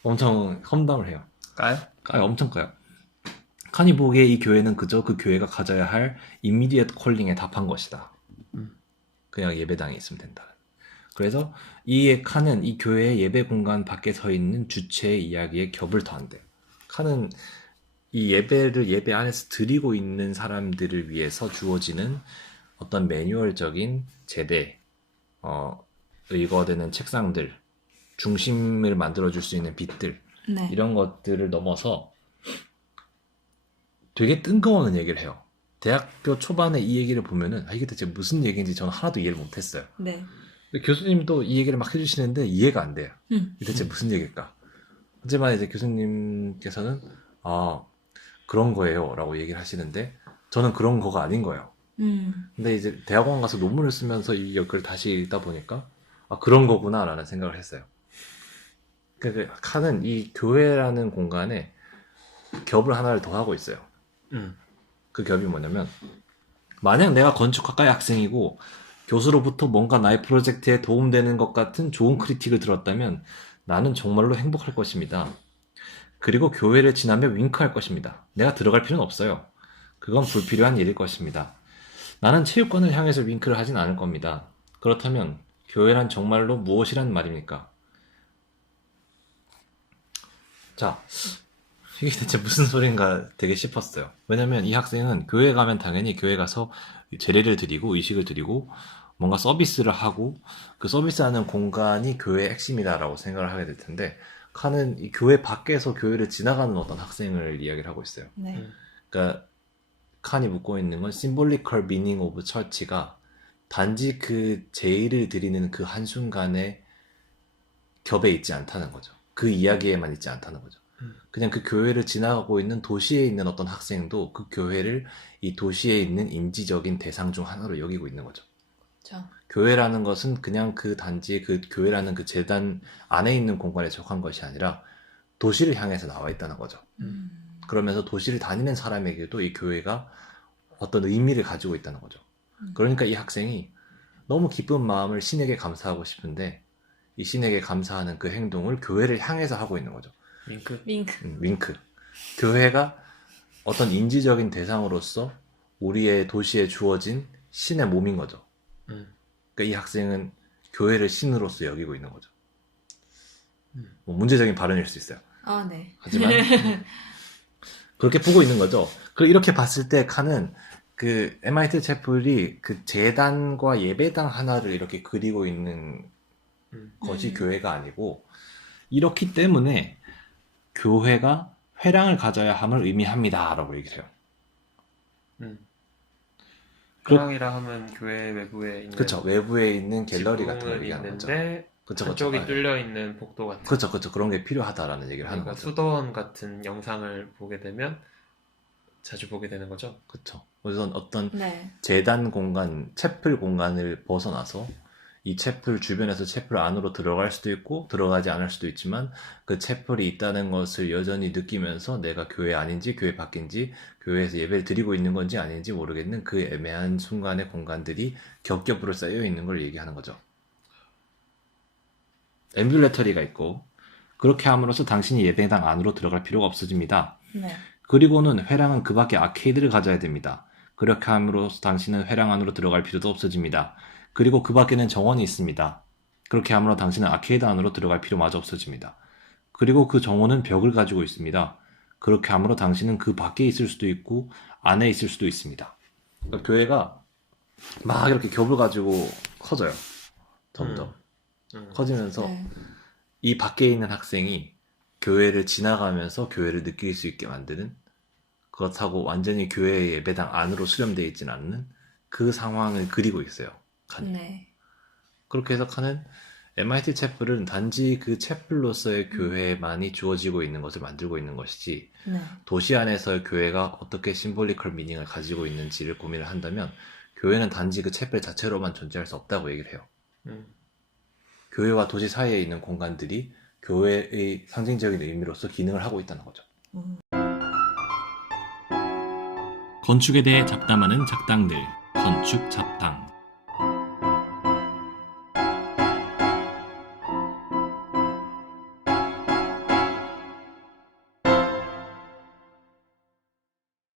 엄청 험담을 해요. 까요? 엄청 까요. 칸이 보기에 이 교회는 그저 그 교회가 가져야 할 immediate calling에 답한 것이다. 그냥 예배당에 있으면 된다. 그래서 이 칸은 이 교회의 예배 공간 밖에 서 있는 주체의 이야기에 겹을 더한대요. 칸은 이 예배를 예배 안에서 드리고 있는 사람들을 위해서 주어지는 어떤 매뉴얼적인 제대, 의거되는 책상들, 중심을 만들어줄 수 있는 빛들, 네. 이런 것들을 넘어서 되게 뜬금없는 얘기를 해요. 대학교 초반에 이 얘기를 보면은 이게 대체 무슨 얘기인지 저는 하나도 이해를 못했어요. 네. 근데 교수님도 이 얘기를 막 해주시는데 이해가 안 돼요. 이게 대체 무슨 얘기일까? 하지만 이제 교수님께서는 그런 거예요 라고 얘기를 하시는데 저는 그런 거가 아닌 거예요. 근데 이제 대학원 가서 논문을 쓰면서 이 역을 다시 읽다 보니까 그런 거구나 라는 생각을 했어요. 그 칸은 이 교회라는 공간에 겹을 하나를 더 하고 있어요. 그 겹이 뭐냐면 만약 내가 건축학과의 학생이고 교수로부터 뭔가 나의 프로젝트에 도움되는 것 같은 좋은 크리틱을 들었다면 나는 정말로 행복할 것입니다. 그리고 교회를 지나며 윙크할 것입니다. 내가 들어갈 필요는 없어요. 그건 불필요한 일일 것입니다. 나는 체육관을 향해서 윙크를 하진 않을 겁니다. 그렇다면 교회란 정말로 무엇이란 말입니까? 자, 이게 대체 무슨 소린가 되게 싶었어요. 왜냐면 이 학생은 교회 가면 당연히 교회 가서 제례를 드리고 의식을 드리고 뭔가 서비스를 하고 그 서비스하는 공간이 교회의 핵심이다라고 생각을 하게 될 텐데 칸은 이 교회 밖에서 교회를 지나가는 어떤 학생을 이야기를 하고 있어요. 네. 그러니까 칸이 묻고 있는 건 symbolical meaning of church가 단지 그 제의를 드리는 그 한순간에 겹에 있지 않다는 거죠. 그 이야기에만 있지 않다는 거죠. 그냥 그 교회를 지나가고 있는 도시에 있는 어떤 학생도 그 교회를 이 도시에 있는 임지적인 대상 중 하나로 여기고 있는 거죠. 그렇죠. 교회라는 것은 그냥 그 단지 그 교회라는 그 재단 안에 있는 공간에 속한 것이 아니라 도시를 향해서 나와 있다는 거죠. 그러면서 도시를 다니는 사람에게도 이 교회가 어떤 의미를 가지고 있다는 거죠. 그러니까 이 학생이 너무 기쁜 마음을 신에게 감사하고 싶은데 이 신에게 감사하는 그 행동을 교회를 향해서 하고 있는 거죠. 윙크. 윙크. 윙크. 교회가 어떤 인지적인 대상으로서 우리의 도시에 주어진 신의 몸인 거죠. 그러니까 이 학생은 교회를 신으로서 여기고 있는 거죠. 뭐 문제적인 발언일 수 있어요. 아, 네. 하지만 그렇게 보고 있는 거죠. 이렇게 봤을 때 칸은 그 MIT 채플이 그 재단과 예배당 하나를 이렇게 그리고 있는 것이 교회가 아니고 이렇기 때문에 교회가 회랑을 가져야 함을 의미합니다라고 얘기를 해요. 회랑이라 하면 교회 외부에 있는 그렇죠. 외부에 있는 갤러리 같은 걸 지붕은 얘기하는 거죠. 있는데 그쵸, 한쪽이 네. 뚫려 있는 복도 같은. 그렇죠, 그렇죠. 그런 게 필요하다라는 얘기를 하는 그러니까 거죠. 수도원 같은 영상을 보게 되면 자주 보게 되는 거죠. 그렇죠. 그래서 어떤 네. 재단 공간, 채플 공간을 벗어나서 이 채플 주변에서 채플 안으로 들어갈 수도 있고 들어가지 않을 수도 있지만 그 채플이 있다는 것을 여전히 느끼면서 내가 교회 아닌지 교회 밖인지 교회에서 예배를 드리고 있는 건지 아닌지 모르겠는 그 애매한 순간의 공간들이 겹겹으로 쌓여 있는 걸 얘기하는 거죠. 앰뷸레터리가 있고 그렇게 함으로써 당신이 예배당 안으로 들어갈 필요가 없어집니다. 네. 그리고는 회랑은 그 밖에 아케이드를 가져야 됩니다. 그렇게 함으로써 당신은 회랑 안으로 들어갈 필요도 없어집니다. 그리고 그 밖에는 정원이 있습니다. 그렇게 함으로 당신은 아케이드 안으로 들어갈 필요마저 없어집니다. 그리고 그 정원은 벽을 가지고 있습니다. 그렇게 함으로 당신은 그 밖에 있을 수도 있고 안에 있을 수도 있습니다. 그러니까 교회가 막 이렇게 겹을 가지고 커져요. 점점. 커지면서 네. 이 밖에 있는 학생이 교회를 지나가면서 교회를 느낄 수 있게 만드는 그렇다고 완전히 교회의 예배당 안으로 수렴되어 있지는 않는 그 상황을 그리고 있어요. 칸이. 네. 그렇게 해석하는 MIT 채플은 단지 그 채플로서의 교회만이 주어지고 있는 것을 만들고 있는 것이지 네. 도시 안에서의 교회가 어떻게 심볼리컬 미닝을 가지고 있는지를 고민을 한다면 교회는 단지 그 채플 자체로만 존재할 수 없다고 얘기를 해요. 교회와 도시 사이에 있는 공간들이 교회의 상징적인 의미로서 기능을 하고 있다는 거죠. 건축에 대해 잡담하는 작당들, 건축 잡당.